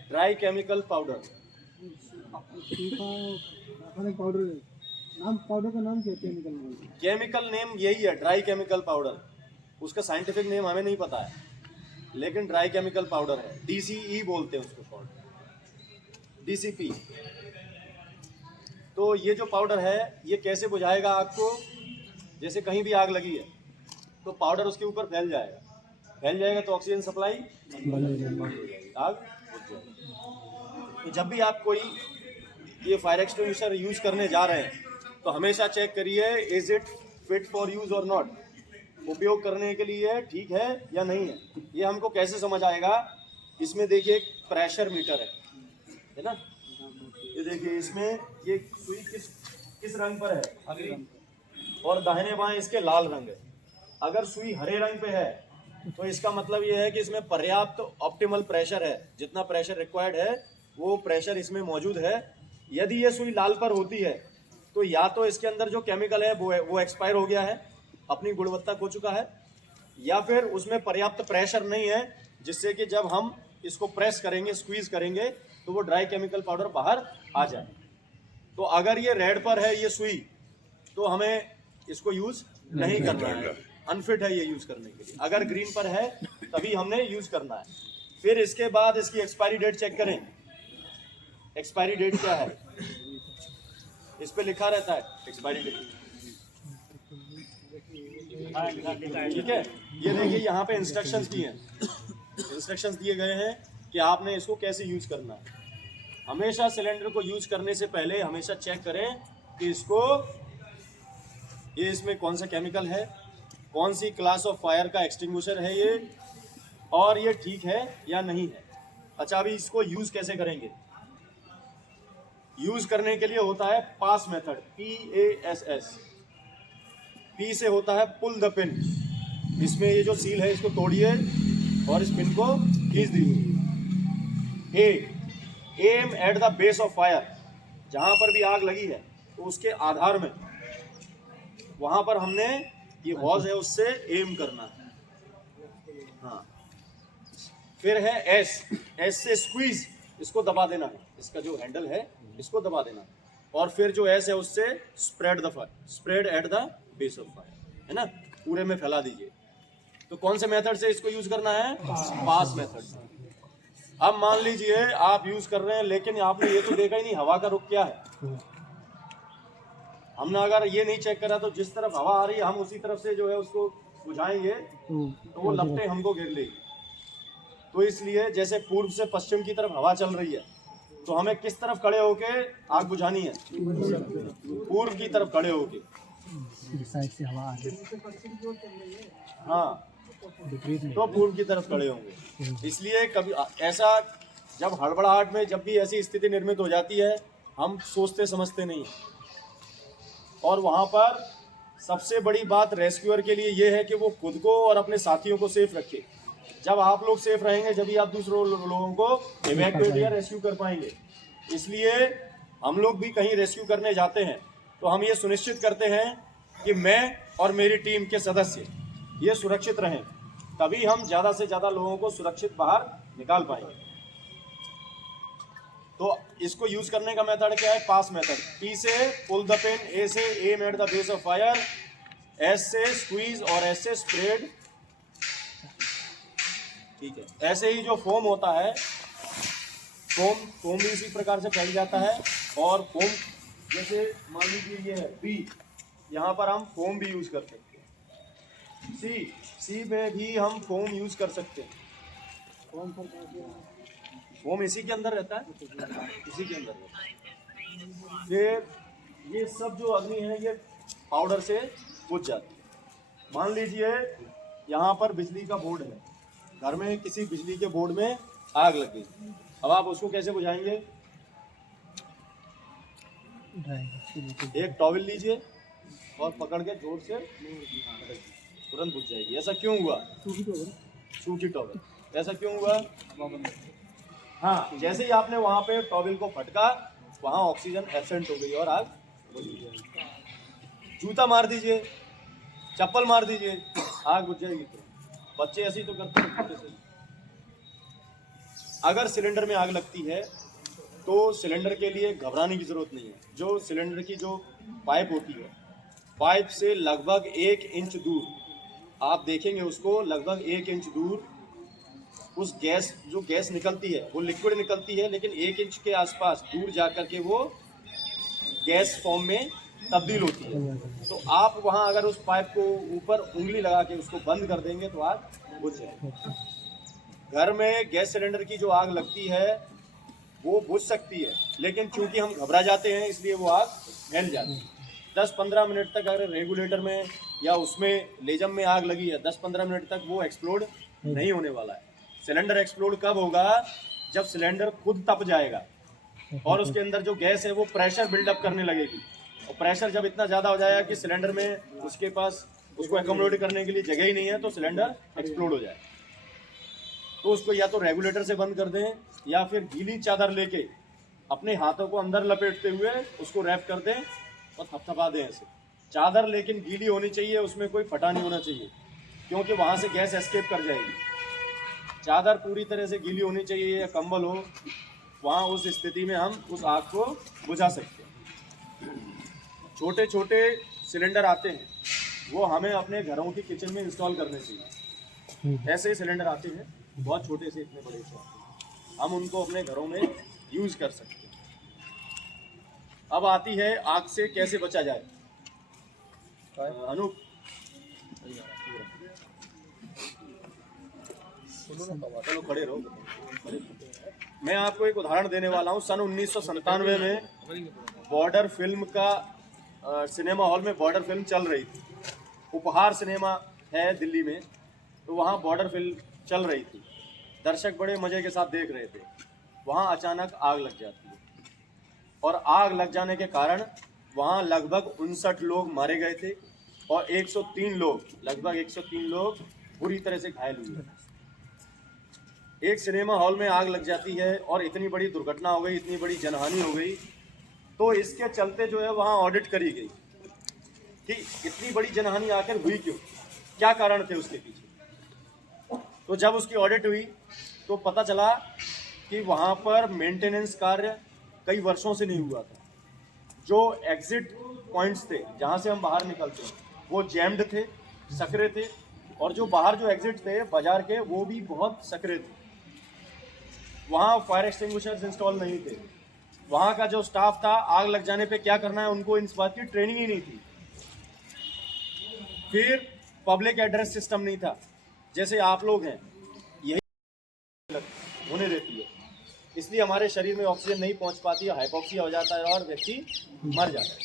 Dry chemical powder. पाउडर नाम, पाउडर का नाम क्या है? केमिकल नेम यही है, ड्राई केमिकल पाउडर। उसका साइंटिफिक नेम हमें नहीं पता है, लेकिन ड्राई केमिकल पाउडर है। DCE बोलते हैं उसको, पाउडर DCP। तो ये जो पाउडर है ये कैसे बुझाएगा आपको? जैसे कहीं भी आग लगी है तो पाउडर उसके ऊपर फैल जाएगा तो ऑक्सीजन सप्लाई आग बुझ जाएगी। तो जब भी आप कोई ये फायर एक्सटिंग्विशर यूज करने जा रहे हैं तो हमेशा चेक करिए, is it fit for use और नॉट। उपयोग करने के लिए ठीक है या नहीं है। ये हमको कैसे समझ आएगा? इसमें देखिए एक प्रेशर मीटर है ना। ये देखिए इसमें ये सुई किस रंग पर है? हरे, और दाहिने बाएं इसके लाल रंग है। अगर सुई हरे रंग पे है तो इसका मतलब ये है कि इसमें पर्याप्त ऑप्टिमल प्रेशर है, जितना प्रेशर रिक्वायर्ड है वो प्रेशर इसमें मौजूद है। यदि ये सुई लाल पर होती है तो या तो इसके अंदर जो केमिकल है वो एक्सपायर हो गया है, अपनी गुणवत्ता खो चुका है, या फिर उसमें पर्याप्त प्रेशर नहीं है जिससे कि जब हम इसको प्रेस करेंगे, स्क्वीज करेंगे तो वो ड्राई केमिकल पाउडर बाहर आ जाए। तो अगर ये रेड पर है ये सुई तो हमें इसको यूज नहीं करना है, अनफिट है ये यूज करने के लिए। अगर ग्रीन पर है तभी हमने यूज करना है। फिर इसके बाद इसकी एक्सपायरी डेट चेक करें। एक्सपायरी डेट क्या है? इस पे लिखा रहता है एक्सपायरी डेट, ठीक है। ये देखिए यहाँ पे इंस्ट्रक्शंस दिए हैं, इंस्ट्रक्शंस दिए गए हैं कि आपने इसको कैसे यूज करना है। हमेशा सिलेंडर को यूज करने से पहले हमेशा चेक करें कि ये इसमें कौन सा केमिकल है, कौन सी क्लास ऑफ फायर का एक्सटिंग्विशर है ये, और ये ठीक है या नहीं है। अच्छा, अभी इसको यूज कैसे करेंगे? यूज करने के लिए होता है पास मेथड, PASS। P से होता है पुल द पिन। इसमें ये जो सील है इसको तोड़िए और इस पिन को खींच दीजिए। Aim at the base of fire. जहां पर भी आग लगी है तो उसके आधार में वहां पर हमने ये हॉज है उससे एम करना है। हाँ, फिर है एस से स्क्वीज, इसको दबा देना है, इसका जो हैंडल है इसको दबा देना है। और फिर जो एस है उससे spread eight the base of fire, है ना, पूरे में फैला दीजिए। तो कौन से मेथड से इसको यूज करना है? पास मेथड से। अब मान लीजिए आप यूज कर रहे हैं लेकिन आपने ये तो देखा ही नहीं हवा का रुख क्या है। हमने अगर ये नहीं चेक करा तो जिस तरफ हवा आ रही है हम उसी तरफ से जो है उसको बुझाएंगे तो वो लपटें हमको घेर लेगी। तो इसलिए जैसे पूर्व से पश्चिम की तरफ हवा चल रही है तो हमें किस तरफ खड़े होके आग बुझानी है? पूर्व की तरफ खड़े होके। साइड से हवा आ रही है। हाँ, तो पूर्व की तरफ खड़े होंगे। इसलिए कभी ऐसा जब हड़बड़ाहट में जब भी ऐसी स्थिति निर्मित हो जाती है हम सोचते समझते नहीं। और वहाँ पर सबसे बड़ी बात रेस्क्यूअर के लिए ये है कि वो खुद को और अपने साथियों को सेफ रखे। जब आप लोग सेफ रहेंगे जब ही आप दूसरों लोगों को इवैक्यूएट या रेस्क्यू कर पाएंगे। इसलिए हम लोग भी कहीं रेस्क्यू करने जाते हैं तो हम ये सुनिश्चित करते हैं कि मैं और मेरी टीम के सदस्य ये सुरक्षित रहें, तभी हम ज़्यादा से ज़्यादा लोगों को सुरक्षित बाहर निकाल पाएंगे। तो इसको यूज करने का मेथड क्या है? पास मेथड। P से पुल द पिन, A से aim at the base of fire, S से स्क्वीज और S से स्प्रेड। ठीक है। ऐसे ही जो फोम होता है, फोम भी इसी प्रकार से फैल जाता है। और फोम जैसे मान लीजिए ये है B, यहाँ पर हम फोम भी यूज कर सकते हैं। C में भी हम फोम यूज कर सकते हैं। फोम इसी के अंदर रहता है, इसी के अंदर रहता है। फिर ये सब जो अग्नि है ये पाउडर से बुझ जाती है। मान लीजिए यहाँ पर बिजली का बोर्ड है, घर में किसी बिजली के बोर्ड में आग लग गई, अब आप उसको कैसे बुझाएंगे? एक टॉवल लीजिए और पकड़ के जोर से तुरंत बुझ जाएगी। ऐसा क्यों हुआ? सूखी टॉवल। ऐसा क्यों हुआ? हाँ, जैसे ही आपने वहाँ पे टॉवल को फटका, वहाँ ऑक्सीजन एब्सेंट हो गई और आग बुझ गई। जूता मार दीजिए, चप्पल मार दीजिए, आग बुझ जाएगी। तो बच्चे ऐसे ही तो करते हैं। अगर सिलेंडर में आग लगती है तो सिलेंडर के लिए घबराने की ज़रूरत नहीं है। जो सिलेंडर की जो पाइप होती है, पाइप से लगभग 1 इंच दूर, आप देखेंगे उसको, लगभग 1 इंच दूर उस गैस, जो गैस निकलती है वो लिक्विड निकलती है, लेकिन 1 इंच के आसपास दूर जा कर के वो गैस फॉर्म में तब्दील होती है। तो आप वहाँ अगर उस पाइप को ऊपर उंगली लगा के उसको बंद कर देंगे तो आग बुझ जाएगी। घर में गैस सिलेंडर की जो आग लगती है वो बुझ सकती है, लेकिन चूंकि हम घबरा जाते हैं इसलिए वो आग फैल जाती है। 10-15 मिनट तक अगर रेगुलेटर में या उसमें लेजम में आग लगी है, 10-15 मिनट तक वो एक्सप्लोड नहीं होने वाला है। सिलेंडर एक्सप्लोड कब होगा? जब सिलेंडर खुद तप जाएगा और उसके अंदर जो गैस है वो प्रेशर बिल्डअप करने लगेगी, और प्रेशर जब इतना ज़्यादा हो जाएगा कि सिलेंडर में उसके पास उसको एकोमोडेट करने के लिए जगह ही नहीं है, तो सिलेंडर एक्सप्लोड हो जाए। तो उसको या तो रेगुलेटर से बंद कर दें या फिर गीली चादर लेके अपने हाथों को अंदर लपेटते हुए उसको रैप कर दें और थपथपा दें ऐसे। चादर लेकिन गीली होनी चाहिए, उसमें कोई फटा नहीं होना चाहिए, क्योंकि वहाँ से गैस एस्केप कर जाएगी। चादर पूरी तरह से गीली होनी चाहिए या कंबल हो, वहाँ उस स्थिति में हम उस आग को बुझा सकते हैं। छोटे छोटे सिलेंडर आते हैं, वो हमें अपने घरों की किचन में इंस्टॉल करने चाहिए। ऐसे सिलेंडर आते हैं बहुत छोटे से, इतने बड़े से, हम उनको अपने घरों में यूज कर सकते हैं। अब आती है आग से कैसे बचा जाए। अनूप, चलो खड़े रहो। मैं आपको एक उदाहरण देने वाला हूँ। सन 1997 में बॉर्डर फिल्म का सिनेमा हॉल में बॉर्डर फिल्म चल रही थी। उपहार सिनेमा है दिल्ली में, तो वहाँ बॉर्डर फिल्म चल रही थी। दर्शक बड़े मज़े के साथ देख रहे थे। वहाँ अचानक आग लग जाती है, और आग लग जाने के कारण वहाँ लगभग 59 लोग मारे गए थे और 103 लोग, लगभग 103 लोग बुरी तरह से घायल हुए। एक सिनेमा हॉल में आग लग जाती है और इतनी बड़ी दुर्घटना हो गई, इतनी बड़ी जनहानि हो गई, तो इसके चलते जो है वहाँ ऑडिट करी गई कि इतनी बड़ी जनहानि आखिर हुई क्यों, क्या कारण थे उसके पीछे। तो जब उसकी ऑडिट हुई तो पता चला कि वहाँ पर मेंटेनेंस कार्य कई वर्षों से नहीं हुआ था। जो एग्जिट पॉइंट्स थे जहाँ से हम बाहर निकलते हैं वो जैम्ड थे, सकरे थे, और जो बाहर जो एग्जिट थे बाजार के वो भी बहुत सकरे थे। वहाँ फायर एक्सटिंग्विशर्स इंस्टॉल नहीं थे। वहाँ का जो स्टाफ था, आग लग जाने पे क्या करना है उनको इस बात की ट्रेनिंग ही नहीं थी। फिर पब्लिक एड्रेस सिस्टम नहीं था, जैसे आप लोग हैं, यही होने देती है, इसलिए हमारे शरीर में ऑक्सीजन नहीं पहुंच पाती है, हाइपोक्सिया हो जाता है और व्यक्ति मर जाता है।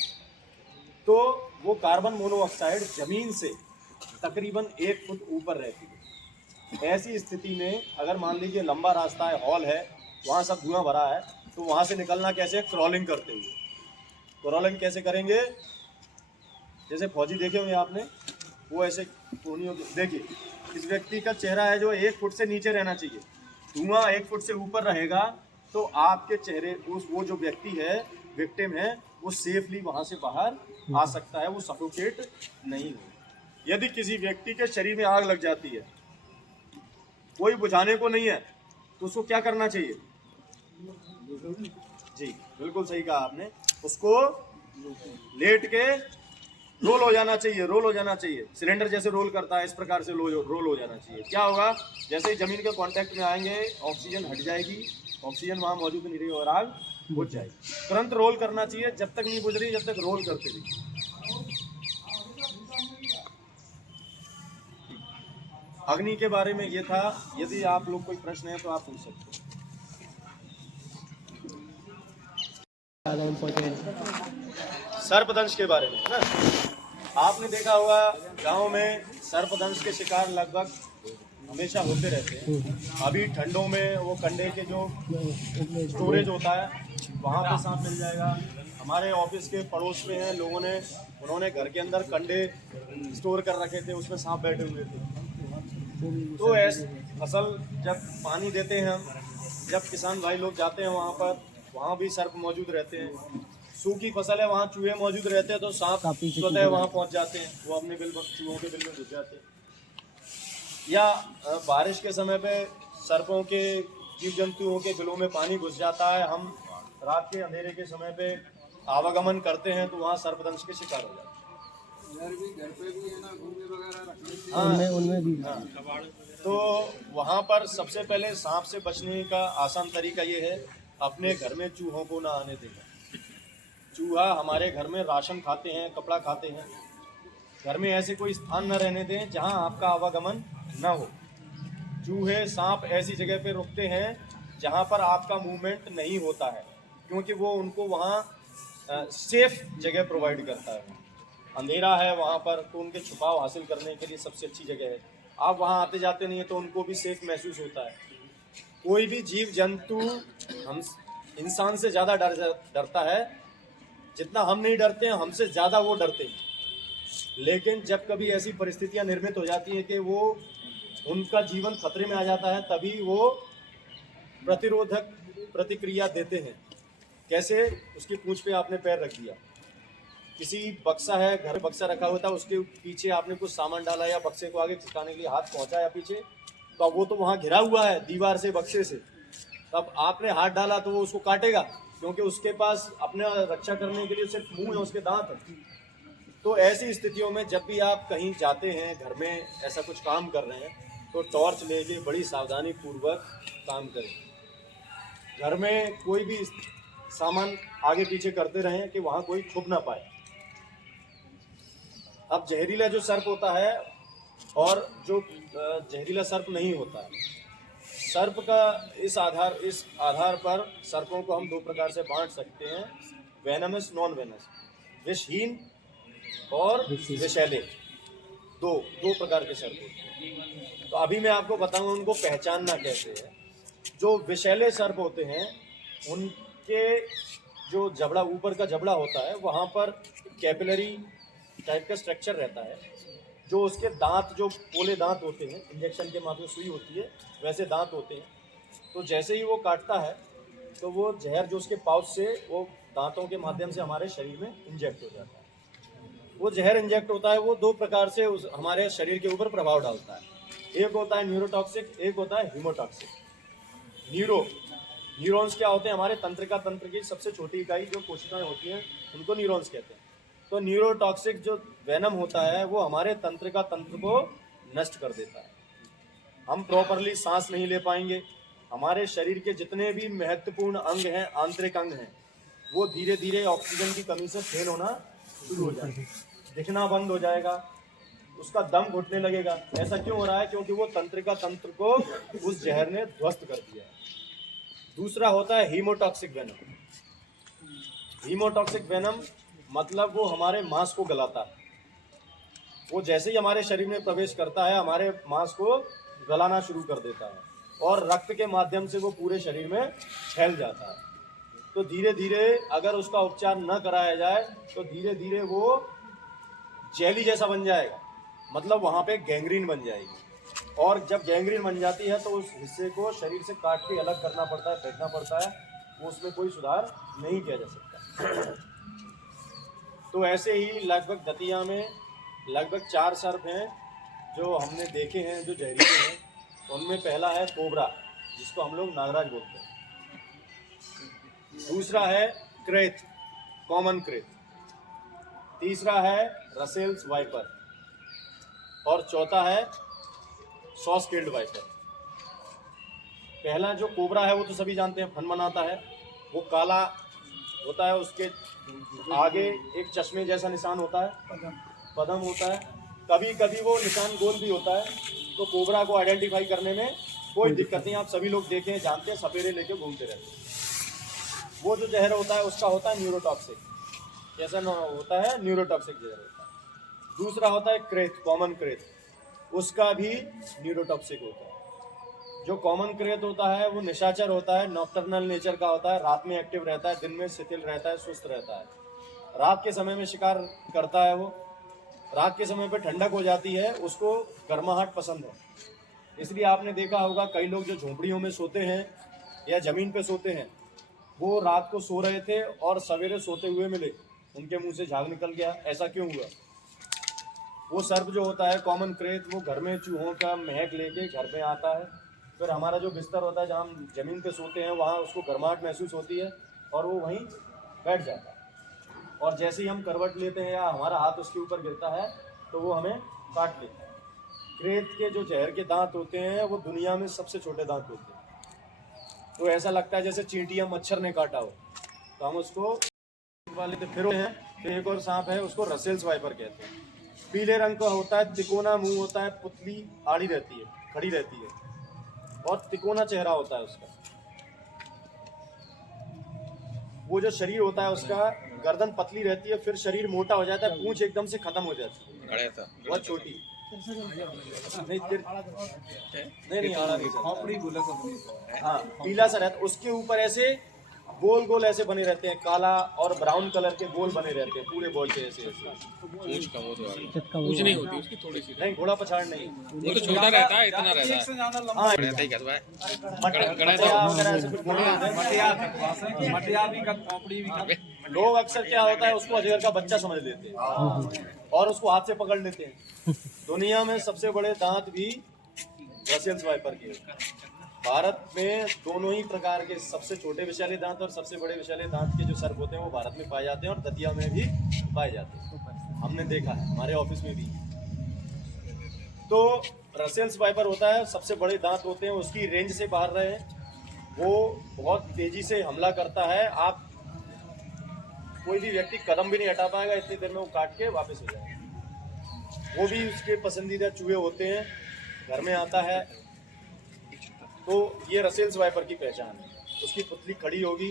तो वो कार्बन मोनोऑक्साइड जमीन से तकरीबन 1 फुट ऊपर रहती है। ऐसी स्थिति में अगर मान लीजिए लंबा रास्ता है, हॉल है, वहाँ सब धुआं भरा है, तो वहाँ से निकलना कैसे? क्रॉलिंग करते हुए। क्रॉलिंग कैसे करेंगे? जैसे फौजी देखे होंगे आपने, वो ऐसे कोनियों, देखिए इस व्यक्ति का चेहरा है जो 1 फुट से नीचे रहना चाहिए, धुआं 1 फुट से ऊपर रहेगा तो आपके चेहरे, वो जो व्यक्ति है, विक्टिम है, वो सेफली वहाँ से बाहर आ सकता है, वो सफोकेट नहीं हो। यदि किसी व्यक्ति के शरीर में आग लग जाती है, कोई बुझाने को नहीं है, तो उसको क्या करना चाहिए? जी बिल्कुल सही कहा आपने, उसको लेट के रोल हो जाना चाहिए, रोल हो जाना चाहिए। सिलेंडर जैसे रोल करता है इस प्रकार से रोल हो जाना चाहिए। क्या होगा? जैसे ही जमीन के कांटेक्ट में आएंगे ऑक्सीजन हट जाएगी, ऑक्सीजन वहाँ मौजूद नहीं रही और आग बुझ जाएगी। तुरंत रोल करना चाहिए, जब तक नहीं बुझ रही जब तक रोल करते रहिए। अग्नि के बारे में ये था। यदि आप लोग कोई प्रश्न है तो आप पूछ सकते हैं। ज़्यादा इम्पोर्टेंट सर्पदंश के बारे में, है ना। आपने देखा होगा गांव में सर्पदंश के शिकार लगभग हमेशा होते रहते हैं। अभी ठंडों में वो कंडे के जो स्टोरेज होता है वहाँ पे सांप मिल जाएगा। हमारे ऑफिस के पड़ोस में हैं लोगों ने, उन्होंने घर के अंदर कंडे स्टोर कर रखे थे, उसमें सांप बैठे हुए थे। तो ऐसे फसल जब पानी देते हैं हम, जब किसान भाई लोग जाते हैं वहाँ पर, वहाँ भी सर्प मौजूद रहते हैं। सूखी फसल है, वहाँ चूहे मौजूद रहते हैं, तो सांप स्वतः वहाँ पहुँच जाते हैं, वो अपने बिल चूहों के बिल में घुस जाते हैं। या बारिश के समय पे सर्पों के, जीव जंतुओं के बिलों में पानी घुस जाता है। हम रात के अंधेरे के समय पे आवागमन करते हैं तो वहाँ सर्पदंश के शिकार हो जाते हैं। घर पे भी है ना, घूमने वगैरह उनमें भी। हाँ, तो वहाँ पर सबसे पहले सांप से बचने का आसान तरीका ये है, अपने घर में चूहों को ना आने देना। चूहा हमारे घर में राशन खाते हैं, कपड़ा खाते हैं। घर में ऐसे कोई स्थान न रहने दें जहाँ आपका आवागमन न हो। चूहे, सांप ऐसी जगह पे रुकते हैं जहाँ पर आपका मूवमेंट नहीं होता है, क्योंकि वो उनको वहाँ सेफ जगह प्रोवाइड करता है। अंधेरा है वहाँ पर, तो उनके छुपाव हासिल करने के लिए सबसे अच्छी जगह है। आप वहाँ आते जाते नहीं है तो उनको भी सेफ महसूस होता है। कोई भी जीव जंतु हम इंसान से ज़्यादा डरता है। जितना हम नहीं डरते हैं, हमसे ज़्यादा वो डरते हैं। लेकिन जब कभी ऐसी परिस्थितियाँ निर्मित हो जाती हैं कि वो, उनका जीवन खतरे में आ जाता है, तभी वो प्रतिरोधक प्रतिक्रिया देते हैं। कैसे? उसकी पूंछ पे आपने पैर रख दिया, किसी बक्सा है, घर में बक्सा रखा हुआ था, उसके पीछे आपने कुछ सामान डाला या बक्से को आगे खिसकाने के लिए हाथ पहुंचाया पीछे, तो वो तो वहाँ घिरा हुआ है दीवार से, बक्से से। तब आपने हाथ डाला तो वो उसको काटेगा, क्योंकि उसके पास अपना रक्षा करने के लिए सिर्फ मुंह है, उसके दांत है। तो ऐसी स्थितियों में जब भी आप कहीं जाते हैं, घर में ऐसा कुछ काम कर रहे हैं, तो टॉर्च लेके बड़ी सावधानी पूर्वक काम करें। घर में कोई भी सामान आगे पीछे करते रहें कि वहाँ कोई छुप ना पाए। अब जहरीला जो सर्प होता है और जो जहरीला सर्प नहीं होता है, सर्प का इस आधार पर सर्पों को हम दो प्रकार से बांट सकते हैं, वेनमस, नॉन वेनस, विषहीन और विषैले। दो प्रकार के सर्प होते हैं। तो अभी मैं आपको बताऊंगा उनको पहचानना कैसे है। जो विषैले सर्प होते हैं, उनके जो जबड़ा, ऊपर का जबड़ा होता है, वहाँ पर कैपिलरी टाइप का स्ट्रक्चर रहता है। जो उसके दांत, जो पोले दांत होते हैं, इंजेक्शन के माध्यम से सुई होती है, वैसे दांत होते हैं। तो जैसे ही वो काटता है तो वो जहर जो उसके पाउच से वो दांतों के माध्यम से हमारे शरीर में इंजेक्ट हो जाता है। वो जहर इंजेक्ट होता है, वो दो प्रकार से हमारे शरीर के ऊपर प्रभाव डालता है। एक होता है न्यूरोटॉक्सिक, एक होता है हीमोटॉक्सिक। न्यूरॉन्स क्या होते हैं? हमारे तंत्रिका तंत्र की सबसे छोटी इकाई जो कोशिकाएं होती हैं, उनको न्यूरॉन्स कहते हैं। तो न्यूरोटॉक्सिक जो वेनम होता है, वो हमारे तंत्रिका तंत्र को नष्ट कर देता है। हम प्रॉपरली सांस नहीं ले पाएंगे। हमारे शरीर के जितने भी महत्वपूर्ण अंग हैं, आंतरिक अंग हैं, वो धीरे धीरे ऑक्सीजन की कमी से फेल होना शुरू हो जाएगा, दिखना बंद हो जाएगा, उसका दम घुटने लगेगा। ऐसा क्यों हो रहा है? क्योंकि वो तंत्रिका तंत्र को उस जहर ने ध्वस्त कर दिया है। दूसरा होता है हीमोटॉक्सिक वेनम। हीमोटॉक्सिक वेनम मतलब वो हमारे मांस को गलाता है। वो जैसे ही हमारे शरीर में प्रवेश करता है, हमारे मांस को गलाना शुरू कर देता है और रक्त के माध्यम से वो पूरे शरीर में फैल जाता है। तो धीरे धीरे अगर उसका उपचार न कराया जाए तो धीरे धीरे वो जेली जैसा बन जाएगा, मतलब वहाँ पे गैंग्रीन बन जाएगी। और जब गैंग्रीन बन जाती है तो उस हिस्से को शरीर से काट के अलग करना पड़ता है, फेंकना पड़ता है। वो उसमें कोई सुधार नहीं किया जा सकता। तो ऐसे ही लगभग दतिया में लगभग 4 सर्प हैं जो हमने देखे हैं, जो जहरीले हैं। उनमें पहला है कोबरा, जिसको हम लोग नागराज बोलते हैं। दूसरा है क्रेत, कॉमन क्रेत। तीसरा है रसेल्स वाइपर और चौथा है सॉस्केल्ड वाइपर। पहला जो कोबरा है वो तो सभी जानते हैं, फन बनाता है। वो काला होता है, उसके आगे एक चश्मे जैसा निशान होता है, पदम होता है, कभी कभी वो निशान गोल भी होता है, तो कोबरा को आइडेंटिफाई करने में कोई दिक्कत नहीं। आप सभी लोग देखें, जानते हैं, सपेरे लेके घूमते रहते हैं। वो जो जहर होता है उसका होता है न्यूरोटॉक्सिक, कैसा होता है, न्यूरोटॉक्सिक जहर होता है। दूसरा होता है क्रेत, कॉमन क्रेत, उसका भी न्यूरोटॉक्सिक होता है। जो कॉमन क्रेत होता है वो निशाचर होता है, नॉकटर्नल नेचर का होता है, रात में एक्टिव रहता है, दिन में शिथिल रहता है, सुस्त रहता है। रात के समय में शिकार करता है वो, रात के समय पे ठंडक हो जाती है, उसको गर्माहट पसंद है। इसलिए आपने देखा होगा कई लोग जो झोंपड़ियों में सोते हैं या ज़मीन पे सोते हैं, वो रात को सो रहे थे और सवेरे सोते हुए मिले, उनके मुंह से झाग निकल गया। ऐसा क्यों हुआ? वो सर्प जो होता है कॉमन क्रेत, वो घर में चूहों का महक लेके घर में आता है, फिर हमारा जो बिस्तर होता है जहाँ हम ज़मीन पे सोते हैं वहाँ उसको गर्माहट महसूस होती है और वो वहीं बैठ जाता है। और जैसे ही हम करवट लेते हैं या हमारा हाथ उसके ऊपर गिरता है तो वो हमें काट लेता है। क्रेत के जो जहर के दांत होते हैं वो दुनिया में सबसे छोटे दांत होते हैं, तो ऐसा लगता है जैसे चींटियां मच्छर ने काटा हो, तो हम उसको वाले तो फिर हैं। तो एक और सांप है, उसको रसेल्स वाइपर कहते हैं। पीले रंग का होता है, तिकोना मुंह होता है, पुतली आड़ी रहती है, खड़ी रहती है और तिकोना चेहरा होता है उसका। वो जो शरीर होता है उसका, गर्दन पतली रहती है, फिर शरीर मोटा हो जाता है, पूंछ एकदम से खत्म हो जाती है, बहुत छोटी। नहीं आड़ा नहीं चलता। हाँ, पीला सा रहता है, उसके ऊपर ऐसे गोल गोल ऐसे बने रहते हैं, काला और ब्राउन कलर के गोल बने रहते हैं पूरे बॉल से ऐसे ऐसे। पूछ नहीं होती उसकी, थोड़ी सी नहीं, घोड़ा पछाड़ नहीं, वो तो छोटा रहता है, इतना रहता है। हाँ, रहता ही कहता है। लोग अक्सर क्या होता है उसको अजगर का बच्चा समझ लेते हैं और उसको हाथ से पकड़ लेते हैं। दुनिया में सबसे बड़े दांत भी रसेल्स वाइपर के हैं। भारत में दोनों ही प्रकार के सबसे छोटे विषैले दांत और सबसे बड़े विषैले दांत के जो सर्प होते हैं वो भारत में पाए जाते हैं और दतिया में भी पाए जाते हैं, हमने देखा है, हमारे ऑफिस में भी। तो रसेल्स वाइपर होता है, सबसे बड़े दांत होते हैं, उसकी रेंज से बाहर रहे, वो बहुत तेजी से हमला करता है। आप कोई भी व्यक्ति कदम भी नहीं हटा पाएगा, इतनी देर में वो काट के वापस हो जाएगा। वो भी उसके पसंदीदा चूहे होते हैं, घर में आता है। तो ये रसेल्स वाइपर की पहचान है। उसकी पुतली खड़ी होगी,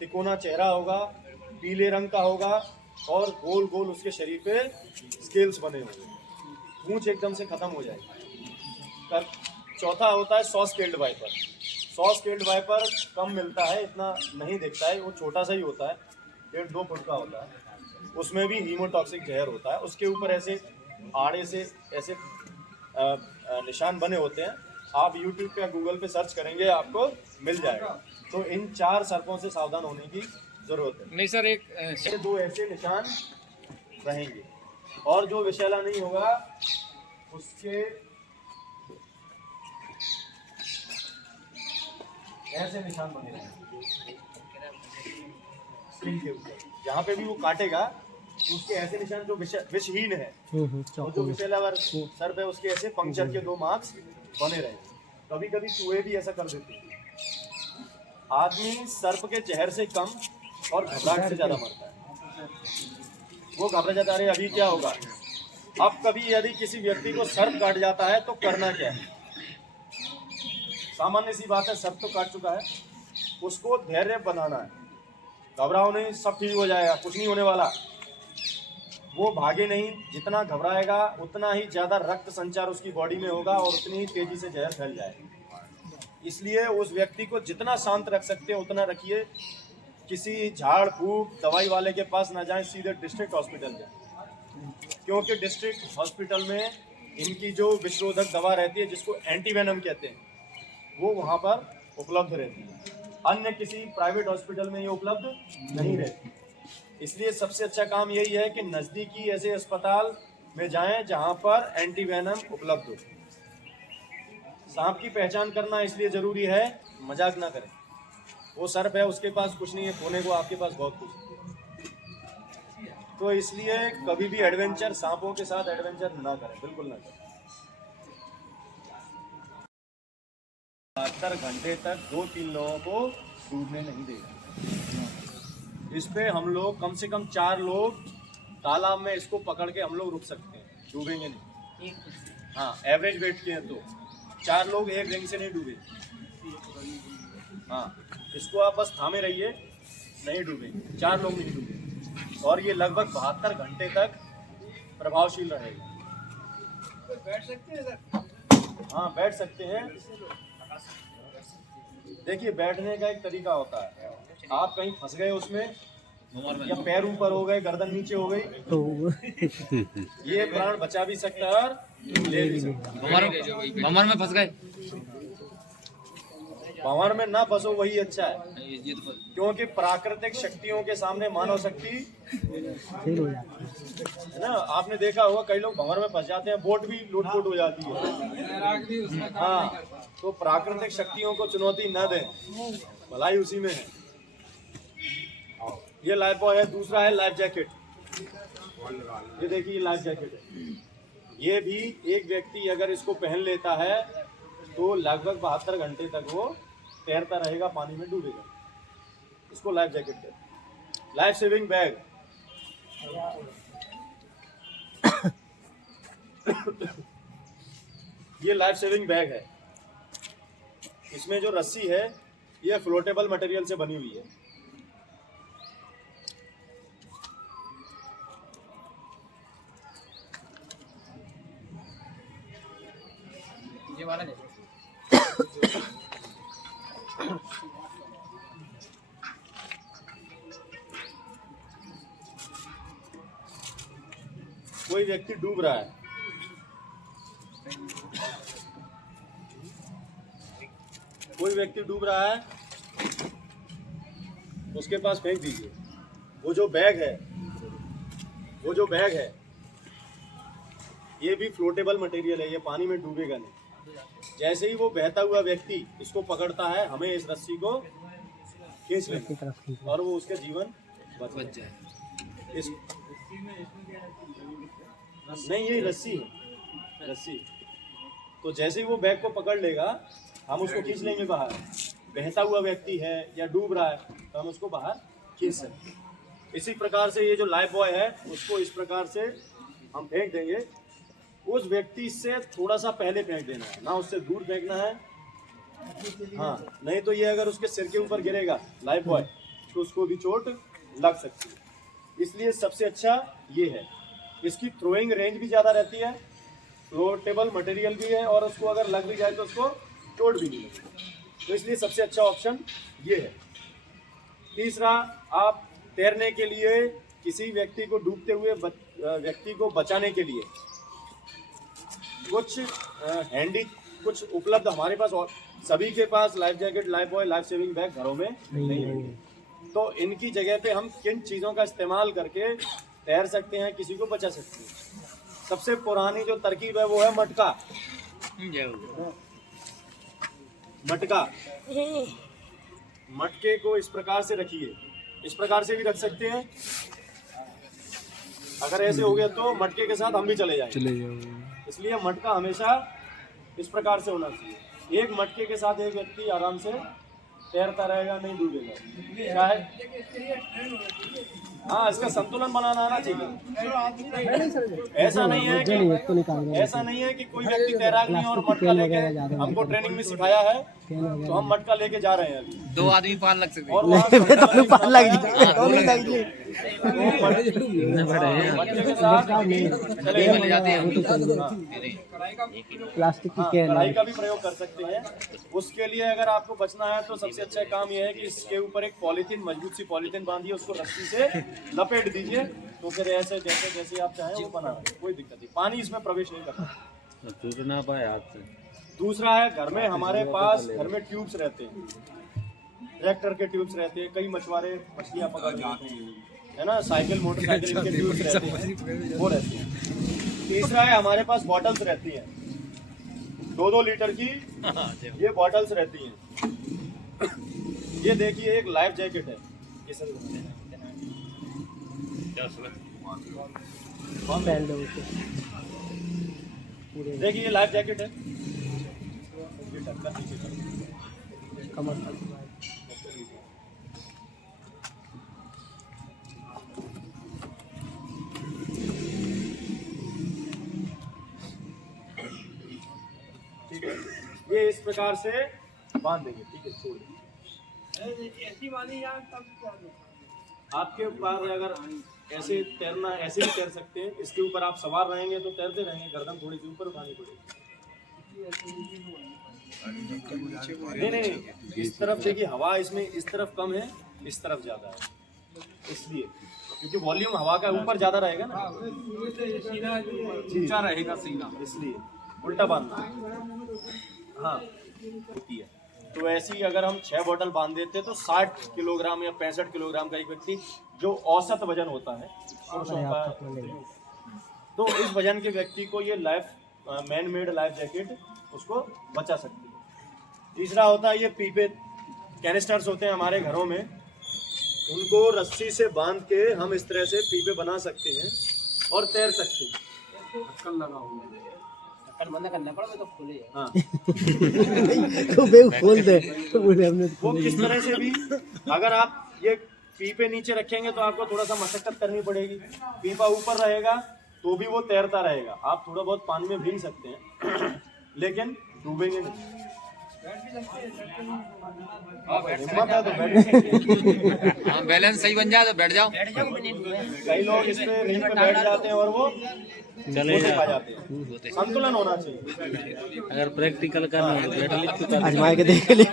तिकोना चेहरा होगा, पीले रंग का होगा और गोल गोल उसके शरीर पे स्केल्स बने होंगे, पूंछ एकदम से खत्म हो जाएगी। चौथा होता है saw scaled viper. Saw scaled viper कम मिलता है, इतना नहीं दिखता है, वो छोटा सा ही होता है, 1.5-2 फुट का होता है। उसमें भी हीमोटॉक्सिक जहर होता है। उसके ऊपर ऐसे आड़े से ऐसे निशान बने होते हैं। आप YouTube पे गूगल पे सर्च करेंगे आपको मिल जाएगा। तो इन 4 सर्पों से सावधान होने की जरूरत है। नहीं सर, एक ये 2 ऐसे निशान रहेंगे और जो विषैला नहीं होगा उसके ऐसे निशान बने रहेंगे स्किन के ऊपर। जहाँ पे भी वो काटेगा उसके ऐसे निशान, जो विषहीन है, और जो विषैला सर्प है उसके ऐसे पंक्चर के 2 मार्क्स बने रहे। कभी कभी चूहे भी ऐसा कर देते हैं। आदमी सर्प के जहर से कम और घबराहट से ज्यादा मरता है। वो घबरा जाता है, अरे अभी क्या होगा। अब कभी यदि किसी व्यक्ति को सर्प काट जाता है तो करना क्या है? सामान्य सी बात है, सर्प तो काट चुका है, उसको धैर्य बनाना है। घबराओ नहीं, सब ठीक हो जाएगा, कुछ नहीं होने वाला। वो भागे नहीं, जितना घबराएगा उतना ही ज़्यादा रक्त संचार उसकी बॉडी में होगा और उतनी ही तेज़ी से जहर फैल जाएगा। इसलिए उस व्यक्ति को जितना शांत रख सकते हैं उतना रखिए। किसी झाड़ फूक दवाई वाले के पास ना जाएं, सीधे डिस्ट्रिक्ट हॉस्पिटल जाएं, क्योंकि डिस्ट्रिक्ट हॉस्पिटल में इनकी जो विषरोधक दवा रहती है, जिसको एंटीवेनम कहते हैं, वो वहाँ पर उपलब्ध रहती है। अन्य किसी प्राइवेट हॉस्पिटल में ये उपलब्ध नहीं रहती। इसलिए सबसे अच्छा काम यही है कि नज़दीकी ऐसे अस्पताल में जाएं जहां पर एंटीवेनम उपलब्ध हो। सांप की पहचान करना इसलिए ज़रूरी है, मजाक ना करें। वो सर्प है, उसके पास कुछ नहीं है, खोने को आपके पास बहुत कुछ है। तो इसलिए कभी भी एडवेंचर, सांपों के साथ एडवेंचर ना करें, बिल्कुल ना करें। 72 घंटे तक 2-3 लोगों को डूबने नहीं देगा। इस पे हम लोग कम से कम 4 लोग तालाब में इसको पकड़ के हम लोग रुक सकते हैं। डूबेंगे नहीं। हाँ, एवरेज वेट के हैं तो 4 लोग एक रिंग से नहीं डूबे। हाँ, इसको आप बस थामे रहिए, नहीं डूबेंगे, 4 लोग नहीं डूबेंगे। और ये लगभग 72 घंटे तक प्रभावशील रहेगा। बैठ सकते हैं सर? हाँ, बैठ सकते हैं। देखिए, बैठने का एक तरीका होता है, आप कहीं फंस गए उसमें, या पैर ऊपर हो गए, गर्दन नीचे हो गई, तो ये प्राण बचा भी सकता है और ले भी सकता है। भंवर में फंस गए। भंवर में ना फंसो, वही अच्छा है, क्योंकि प्राकृतिक शक्तियों के सामने मानव शक्ति फेल हो जाती है ना। आपने देखा होगा कई लोग भंवर में फंस जाते हैं, बोट भी लूट-फूट हो जाती है। हाँ, तो प्राकृतिक शक्तियों को चुनौती न दें, भलाई उसी में है। ये लाइफ बॉय है। दूसरा है लाइफ जैकेट। ये देखिए, लाइफ जैकेट है। ये भी एक व्यक्ति अगर इसको पहन लेता है तो लगभग 72 घंटे तक वो तैरता रहेगा, पानी में डूबेगा। इसको लाइफ जैकेट कहते हैं। लाइफ सेविंग बैग, ये लाइफ सेविंग बैग है। इसमें जो रस्सी है ये फ्लोटेबल मटेरियल से बनी हुई है। ये वाला है। कोई व्यक्ति डूब रहा है, कोई व्यक्ति डूब रहा है, उसके पास फेंक दीजिए। वो जो बैग है, वो जो बैग है, ये भी फ्लोटेबल मटेरियल है, ये पानी में डूबेगा नहीं। जैसे ही वो बहता हुआ व्यक्ति इसको पकड़ता है, हमें इस रस्सी को खींच लेना और वो उसका जीवन बच जाए। इस नहीं, ये रस्सी है, रस्सी। तो जैसे ही वो बैग को पकड़ लेगा, हम उसको खींच लेंगे बाहर। बहता हुआ व्यक्ति है या डूब रहा है तो हम उसको बाहर खींच सकते हैं। इसी प्रकार से ये जो लाइफ बॉय है, उसको इस प्रकार से हम फेंक देंगे। उस व्यक्ति से थोड़ा सा पहले फेंक देना है, ना उससे दूर फेंकना है। हाँ, नहीं तो ये अगर उसके सिर के ऊपर गिरेगा लाइफ बॉय तो उसको भी चोट लग सकती है। इसलिए सबसे अच्छा ये है। इसकी थ्रोइंग रेंज भी ज़्यादा रहती है, फ्लोटेबल मटेरियल भी है, और उसको अगर लग भी जाए तो उसको चोट भी नहीं लगती। तो इसलिए सबसे अच्छा ऑप्शन ये है। तीसरा, आप तैरने के लिए किसी व्यक्ति को, डूबते हुए व्यक्ति को बचाने के लिए कुछ हैंडी कुछ उपलब्ध हमारे पास, और सभी के पास life jacket, life buoy, life saving bag घरों में नहीं है। तो इनकी जगह पे हम किन चीज़ों का इस्तेमाल करके तैर सकते हैं, किसी को बचा सकते हैं। सबसे पुरानी जो तरकीब है वो है मटका। मटका, मटके को इस प्रकार से रखिए, इस प्रकार से भी रख सकते हैं। अगर ऐसे हो गया तो मटके के साथ हम भी चले जाएंगे। इसलिए मटका हमेशा इस प्रकार से होना चाहिए। एक मटके के साथ एक व्यक्ति आराम से तैरता रहेगा, नहीं डूबेगा। शायद हाँ, इसका संतुलन बनाना आना चाहिए। ऐसा नहीं है कि कोई व्यक्ति तैराक नहीं और मटका लेके, हमको ट्रेनिंग में सिखाया है तो हम मटका लेके जा रहे हैं अभी। 2 आदमी पार लग सकते हैं। और मटके के साथ चले जाते हैं। प्लास्टिक की कैन कढ़ाई का भी प्रयोग कर सकते हैं। उसके लिए अगर आपको बचना है तो सबसे अच्छा काम यह है कि इसके ऊपर एक पॉलीथीन, मजबूत सी पॉलीथीन बांधिए, उसको रस्सी से लपेट दीजिए, तो फिर ऐसे जैसे जैसे आप चाहें वो बना, कोई दिक्कत नहीं, पानी इसमें प्रवेश नहीं करता, टूट ना पाए हाथ से। दूसरा है, घर में हमारे पास घर में ट्यूब्स रहते हैं, ट्रैक्टर के ट्यूब्स रहते हैं, कई मछुआरे मछलियाँ पकड़ लेते हैं, है ना, साइकिल मोटरसाइकिल के ट्यूब्स रहते हैं, वो रहते हैं। तीसरा है, हमारे पास बॉटल्स रहती हैं, 2-2 लीटर की ये बॉटल्स रहती हैं। ये देखिए एक लाइफ जैकेट है, ये सब पहन लो उसे। देखिए ये लाइफ जैकेट है, ये ढक्कन नीचे करो, कमर तक। ये इस प्रकार से बांध देंगे, ठीक है, छोड़ देंगे। आपके ऊपर अगर ऐसे तैरना, ऐसे भी तैर सकते हैं, इसके ऊपर आप सवार रहेंगे तो तैरते रहेंगे, गर्दन थोड़ी सी ऊपर उठानी पड़ेगी। नहीं, इस तरफ देखिए हवा इसमें इस तरफ कम है, इस तरफ ज्यादा है, इसलिए क्योंकि वॉल्यूम हवा का ऊपर ज्यादा रहेगा ना, ऊंचा रहेगा सीना, इसलिए उल्टा बांधना। हाँ, होती है। तो ऐसे ही अगर हम 6 बॉटल बांध देते तो 60 किलोग्राम या 65 किलोग्राम का एक व्यक्ति, जो औसत वजन होता है पुरुषों का, तो इस वजन के व्यक्ति को ये मैन मेड लाइफ जैकेट उसको बचा सकती है। तीसरा होता है ये पीपे, कैनिस्टर्स होते हैं हमारे घरों में, उनको रस्सी से बांध के हम इस तरह से पीपे बना सकते हैं और तैर सकते हैं। ढक्कन लगा हुआ है, ढक्कन बंद करना पड़ा, मैं तो खुले है। हाँ, तो बे खोल दे, तो बोले हमने वो किस तरह से भी, अगर आप ये पीपे नीचे रखेंगे तो आपको थोड़ा सा मशक्कत करनी पड़ेगी, पीपा ऊपर रहेगा तो भी वो तैरता रहेगा, आप थोड़ा बहुत पानी में भीग सकते हैं लेकिन डूबेंगे नहीं। हिम्मत है तो बैठ, हाँ, बैलेंस सही बन जाए तो बैठ जाओ। कई लोग इस पे रिंग पे बैठ जाते हैं और वो चले जाते हैं। संतुलन होना चाहिए। अगर प्रैक्टिकल करना है आजमा के देख लियो।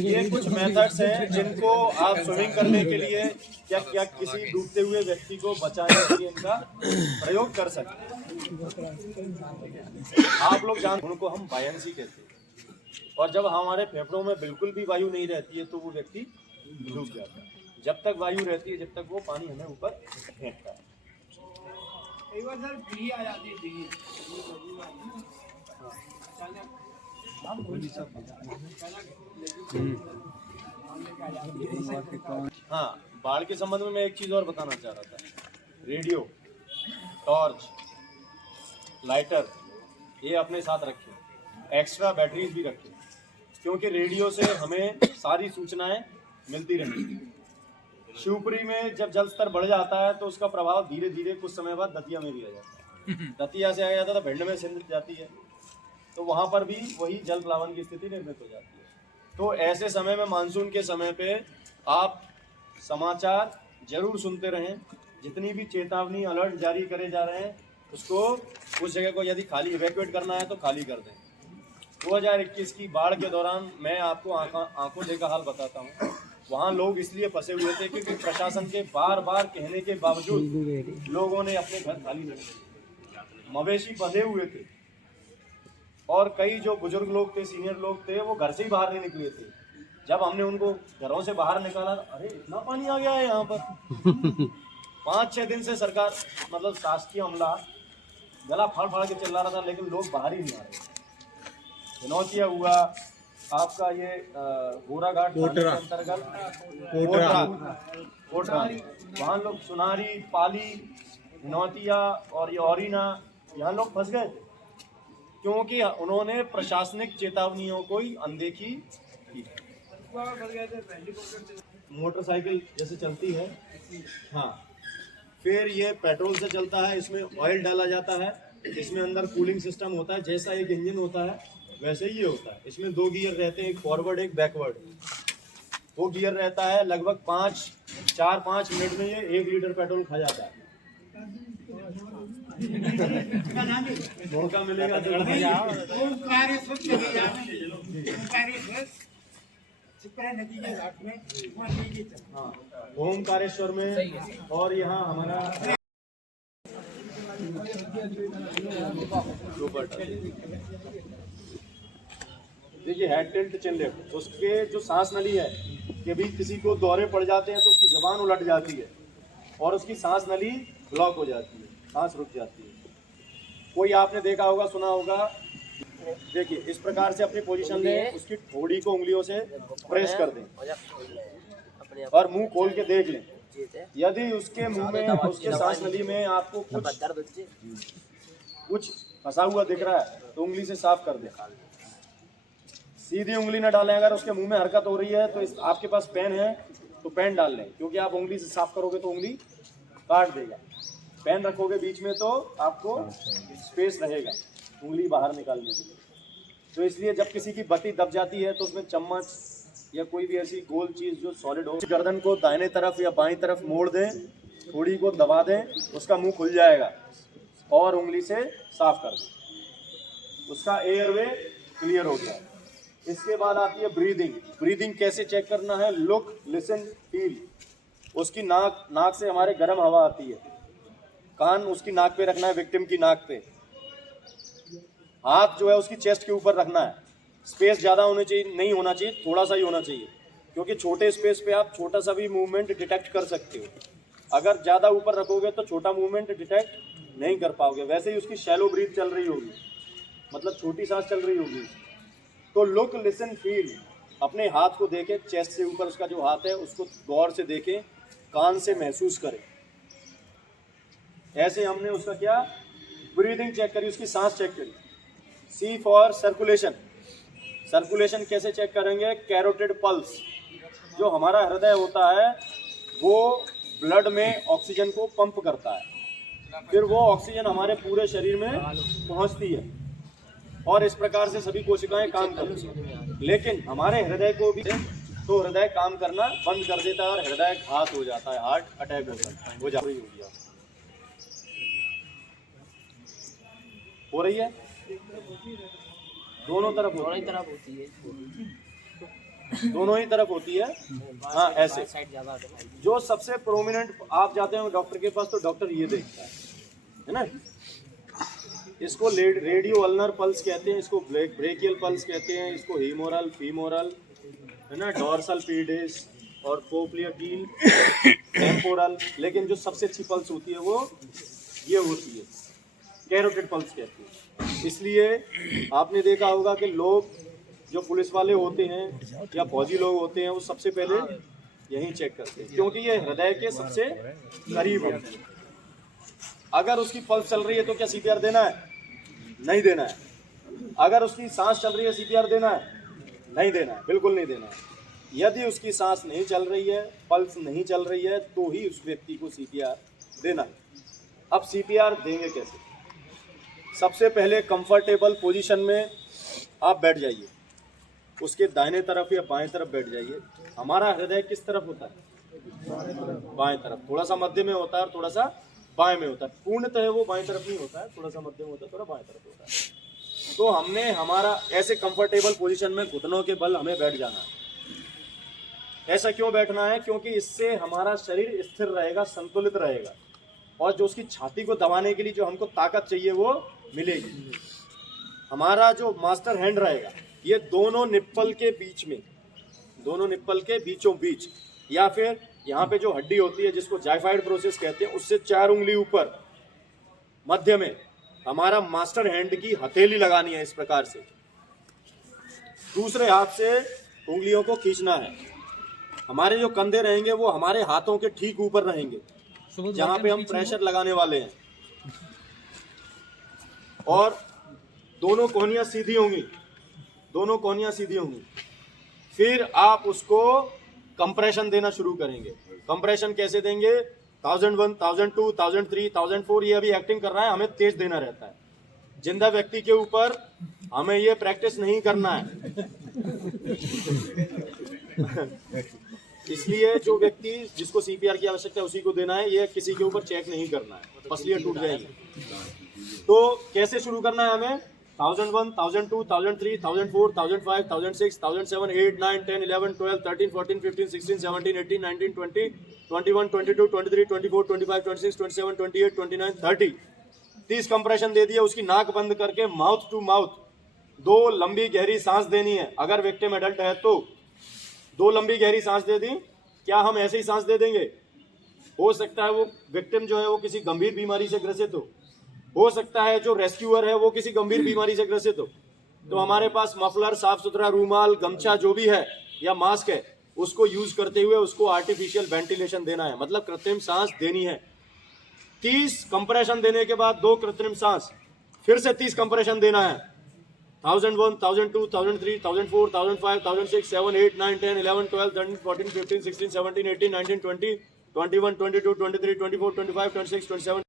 ये कुछ मेथड्स हैं जिनको आप स्विमिंग करने के लिए या किसी डूबते हुए व्यक्ति को बचाने के लिए इनका प्रयोग कर सकते हैं। आप लोग जानते हैं, उनको हम बायंसी कहते हैं, और जब हमारे फेफड़ों में बिल्कुल भी वायु नहीं रहती है तो वो व्यक्ति डूब जाता है। जब तक वायु रहती है, जब तक वो पानी हमें ऊपर फेंकता है। हाँ, बाढ़ के संबंध में मैं एक चीज और बताना चाह रहा था। रेडियो, टॉर्च, लाइटर ये अपने साथ रखें, एक्स्ट्रा बैटरीज भी रखें, क्योंकि रेडियो से हमें सारी सूचनाएं मिलती रहेंगी। शिवपुरी में जब जल स्तर बढ़ जाता है तो उसका प्रभाव धीरे धीरे कुछ समय बाद दतिया में भी आ जाता है। दतिया से आ जाता है तो भिंड में सिंध जाती है, तो वहाँ पर भी वही जल प्लावन की स्थिति निर्मित हो जाती है। तो ऐसे समय में, मानसून के समय पे आप समाचार जरूर सुनते रहें। जितनी भी चेतावनी अलर्ट जारी करे जा रहे हैं उसको, उस जगह को यदि खाली इवैक्यूएट करना है तो खाली कर दें। 2021 की बाढ़ के दौरान मैं आपको आंखों देखा हाल बताता हूँ। वहाँ लोग इसलिए फंसे हुए थे क्योंकि प्रशासन के बार बार कहने के बावजूद लोगों ने अपने घर खाली नहीं किए। मवेशी बंधे हुए थे और कई जो बुजुर्ग लोग थे, सीनियर लोग थे, वो घर से ही बाहर नहीं निकले थे। जब हमने उनको घरों से बाहर निकाला, अरे इतना पानी आ गया है यहाँ पर। 5-6 दिन से सरकार, मतलब शासकीय अमला गला फाड़ फाड़ के चिल्ला रहा था, लेकिन लोग बाहर ही नहीं आ रहे। हिनौतिया हुआ आपका, ये गोराघाट के अंतर्गत कोटरा, वहाँ लोग सुनारी, पाली, हिनौतिया और ये औरीना, यहाँ लोग फंस गए थे क्योंकि उन्होंने प्रशासनिक चेतावनियों को ही अनदेखी की। मोटरसाइकिल जैसे चलती है, हाँ, फिर ये पेट्रोल से चलता है, इसमें ऑयल डाला जाता है, इसमें अंदर कूलिंग सिस्टम होता है, जैसा एक इंजन होता है वैसे ही ये होता है। इसमें 2 गियर रहते हैं, एक फॉरवर्ड एक बैकवर्ड। वो गियर रहता है, लगभग 4-5 मिनट में ये 1 लीटर पेट्रोल खा जाता है। मौका मिलेगा तो हाँ, ओमकारेश्वर में, और यहाँ हमारा देखिए हेड टिल्ट चिन लिफ्ट, उसके जो सांस नली है, कि भी किसी को दौरे पड़ जाते हैं तो उसकी जबान उलट जाती है और उसकी सांस नली ब्लॉक हो जाती है, सांस रुक जाती है। कोई आपने देखा होगा, सुना होगा, देखिए इस प्रकार से अपनी पोजीशन लें, उसकी ठोड़ी को उंगलियों से प्रेस कर दें और मुंह खोल के देख लें। यदि उसके मुंह में, उसके सांस नली में आपको कुछ फंसा हुआ दिख रहा है तो उंगली से साफ कर दें। सीधी उंगली न डालें। अगर उसके मुंह में हरकत हो रही है तो आपके पास पेन है तो पेन डाल लें, क्योंकि आप उंगली से साफ करोगे तो उंगली काट देगा। पेन रखोगे बीच में तो आपको स्पेस रहेगा। उंगली बाहर निकालने के लिए। तो इसलिए जब किसी की बत्ती दब जाती है तो उसमें चम्मच या कोई भी ऐसी गोल चीज़ जो सॉलिड हो, गर्दन को दाहिने तरफ या बाईं तरफ मोड़ दें, थोड़ी को दबा दें, उसका मुंह खुल जाएगा और उंगली से साफ कर दें, उसका एयरवे क्लियर हो गया। इसके बाद आती है ब्रीदिंग। ब्रीदिंग कैसे चेक करना है? Look, listen, feel. उसकी नाक से हमारे गर्म हवा आती है, कान उसकी नाक पे रखना है, विक्टिम की नाक पे। हाथ जो है उसकी चेस्ट के ऊपर रखना है। स्पेस ज़्यादा होनी चाहिए, नहीं होना चाहिए, थोड़ा सा ही होना चाहिए, क्योंकि छोटे स्पेस पे आप छोटा सा भी मूवमेंट डिटेक्ट कर सकते हो। अगर ज़्यादा ऊपर रखोगे तो छोटा मूवमेंट डिटेक्ट नहीं कर पाओगे। वैसे ही उसकी शैलो ब्रीथ चल रही होगी, मतलब छोटी सांस चल रही होगी। तो लुक, लिसन, फील। अपने हाथ को देखें, चेस्ट से ऊपर उसका जो हाथ है उसको गौर से देखें, कान से महसूस करें। ऐसे हमने उसका क्या ब्रीदिंग चेक करी, उसकी सांस चेक करी। सी फॉर सर्कुलेशन। सर्कुलेशन कैसे चेक करेंगे? Carotid pulse. जो हमारा हृदय होता है वो ब्लड में ऑक्सीजन को पंप करता है, फिर वो ऑक्सीजन हमारे पूरे शरीर में पहुंचती है और इस प्रकार से सभी कोशिकाएं काम करती हैं। लेकिन हमारे हृदय को भी तो हृदय काम करना बंद कर देता है और हृदय घात हो जाता है, हार्ट अटैक हो सकता है। हो रही है, दोनों तरफ दोनों ही तरफ होती है, दोनों ही तरफ होती है। हाँ, ऐसे साइड ज़्यादा जो सबसे प्रोमिनेंट, आप जाते हैं डॉक्टर के पास तो डॉक्टर ये देखता है ना, इसको रेडियो अल्नर पल्स कहते हैं, इसको ब्रेकियल पल्स कहते हैं, इसको हीमोरल, फीमोरल, है ना, डॉर्सल पीडिस और पोप्लियोटिल, टेम्पोरल। लेकिन जो सबसे अच्छी पल्स होती है वो ये होती है, कैरोटिड पल्स कहते हैं। इसलिए आपने देखा होगा कि लोग जो पुलिस वाले होते हैं या फौजी लोग होते हैं वो सबसे पहले यही चेक करते हैं, क्योंकि ये हृदय के सबसे करीब होते हैं। अगर उसकी पल्स चल रही है तो क्या सीपीआर देना है? नहीं देना है। अगर उसकी सांस चल रही है, सीपीआर देना है? नहीं देना है, बिल्कुल नहीं देना है। यदि उसकी सांस नहीं चल रही है, पल्स नहीं चल रही है, तो ही उस व्यक्ति को सीपीआर देना है। अब सीपीआर देंगे कैसे? सबसे पहले कंफर्टेबल पोजीशन में आप बैठ जाइए, उसके दाहिने तरफ या बाएं तरफ बैठ जाइए। हमारा हृदय किस तरफ होता है? बाएं तरफ। थोड़ा सा मध्य में होता है और थोड़ा सा बाएं में होता है। पूर्णतः वो बाएं तरफ नहीं होता है, थोड़ा सा मध्य में होता है, थोड़ा बाएं तरफ होता है। तो हमने हमारा ऐसे कंफर्टेबल पोजीशन में घुटनों के बल हमें बैठ जाना है। ऐसा क्यों बैठना है? क्योंकि इससे हमारा शरीर स्थिर रहेगा, संतुलित रहेगा, और जो उसकी छाती को दबाने के लिए जो हमको ताकत चाहिए वो मिलेगी। हमारा जो मास्टर हैंड रहेगा ये दोनों निप्पल के बीच में, दोनों निप्पल के बीचों बीच, या फिर यहाँ पे जो हड्डी होती है जिसको जाइफाइड प्रोसेस कहते हैं, उससे 4 उंगली ऊपर मध्य में हमारा मास्टर हैंड की हथेली लगानी है। इस प्रकार से दूसरे हाथ से उंगलियों को खींचना है। हमारे जो कंधे रहेंगे वो हमारे हाथों के ठीक ऊपर रहेंगे, जहाँ पे हम प्रेशर लगाने वाले हैं, और दोनों कोहनियां सीधी होंगी, दोनों कोहनियां सीधी होंगी। फिर आप उसको कंप्रेशन देना शुरू करेंगे। कंप्रेशन कैसे देंगे? 1001, 1002, 1003, 1004, ये अभी एक्टिंग कर रहा है, हमें तेज देना रहता है। जिंदा व्यक्ति के ऊपर हमें ये प्रैक्टिस नहीं करना है। इसलिए जो व्यक्ति जिसको सीपीआर की आवश्यकता है उसी को देना है, ये किसी के ऊपर चेक नहीं करना है, पसलियां टूट जाएगी। तो कैसे शुरू करना है हमें? 1001, 1002, 1003, 1004, 1005, 1006, 1007, 8, 9, 10, 11, 12, 13, 14, 15, 16, 17, 18, 19, 20, 21, 22, 23, 24, 25, 26, 27, 28, 29, 30। 30 कंप्रेशन दे दिया। उसकी नाक बंद करके माउथ टू माउथ 2 लंबी गहरी सांस देनी है। अगर विक्टिम एडल्ट है तो 2 लंबी गहरी सांस दे दी। क्या हम ऐसे ही सांस दे देंगे? हो सकता है वो विक्टिम जो है वो किसी गंभीर बीमारी से ग्रसित हो सकता है जो रेस्क्यूअर है वो किसी गंभीर बीमारी से ग्रसित हो। तो हमारे पास मफलर, साफ सुथरा रूमाल, गमछा जो भी है या मास्क है, उसको यूज करते हुए उसको आर्टिफिशियल वेंटिलेशन देना है, मतलब कृत्रिम सांस देनी है। 30 कंप्रेशन देने के बाद 2 कृत्रिम सांस, फिर से 30 कंप्रेशन देना है। 1001, 1002, 1003, 1004, 1005, 1006, 7, 8, 9, 10, 11, 12, 13, 14, 15, 16, 17, 18, 19, 20, 21, 22, 23, 24, 25, 26, 27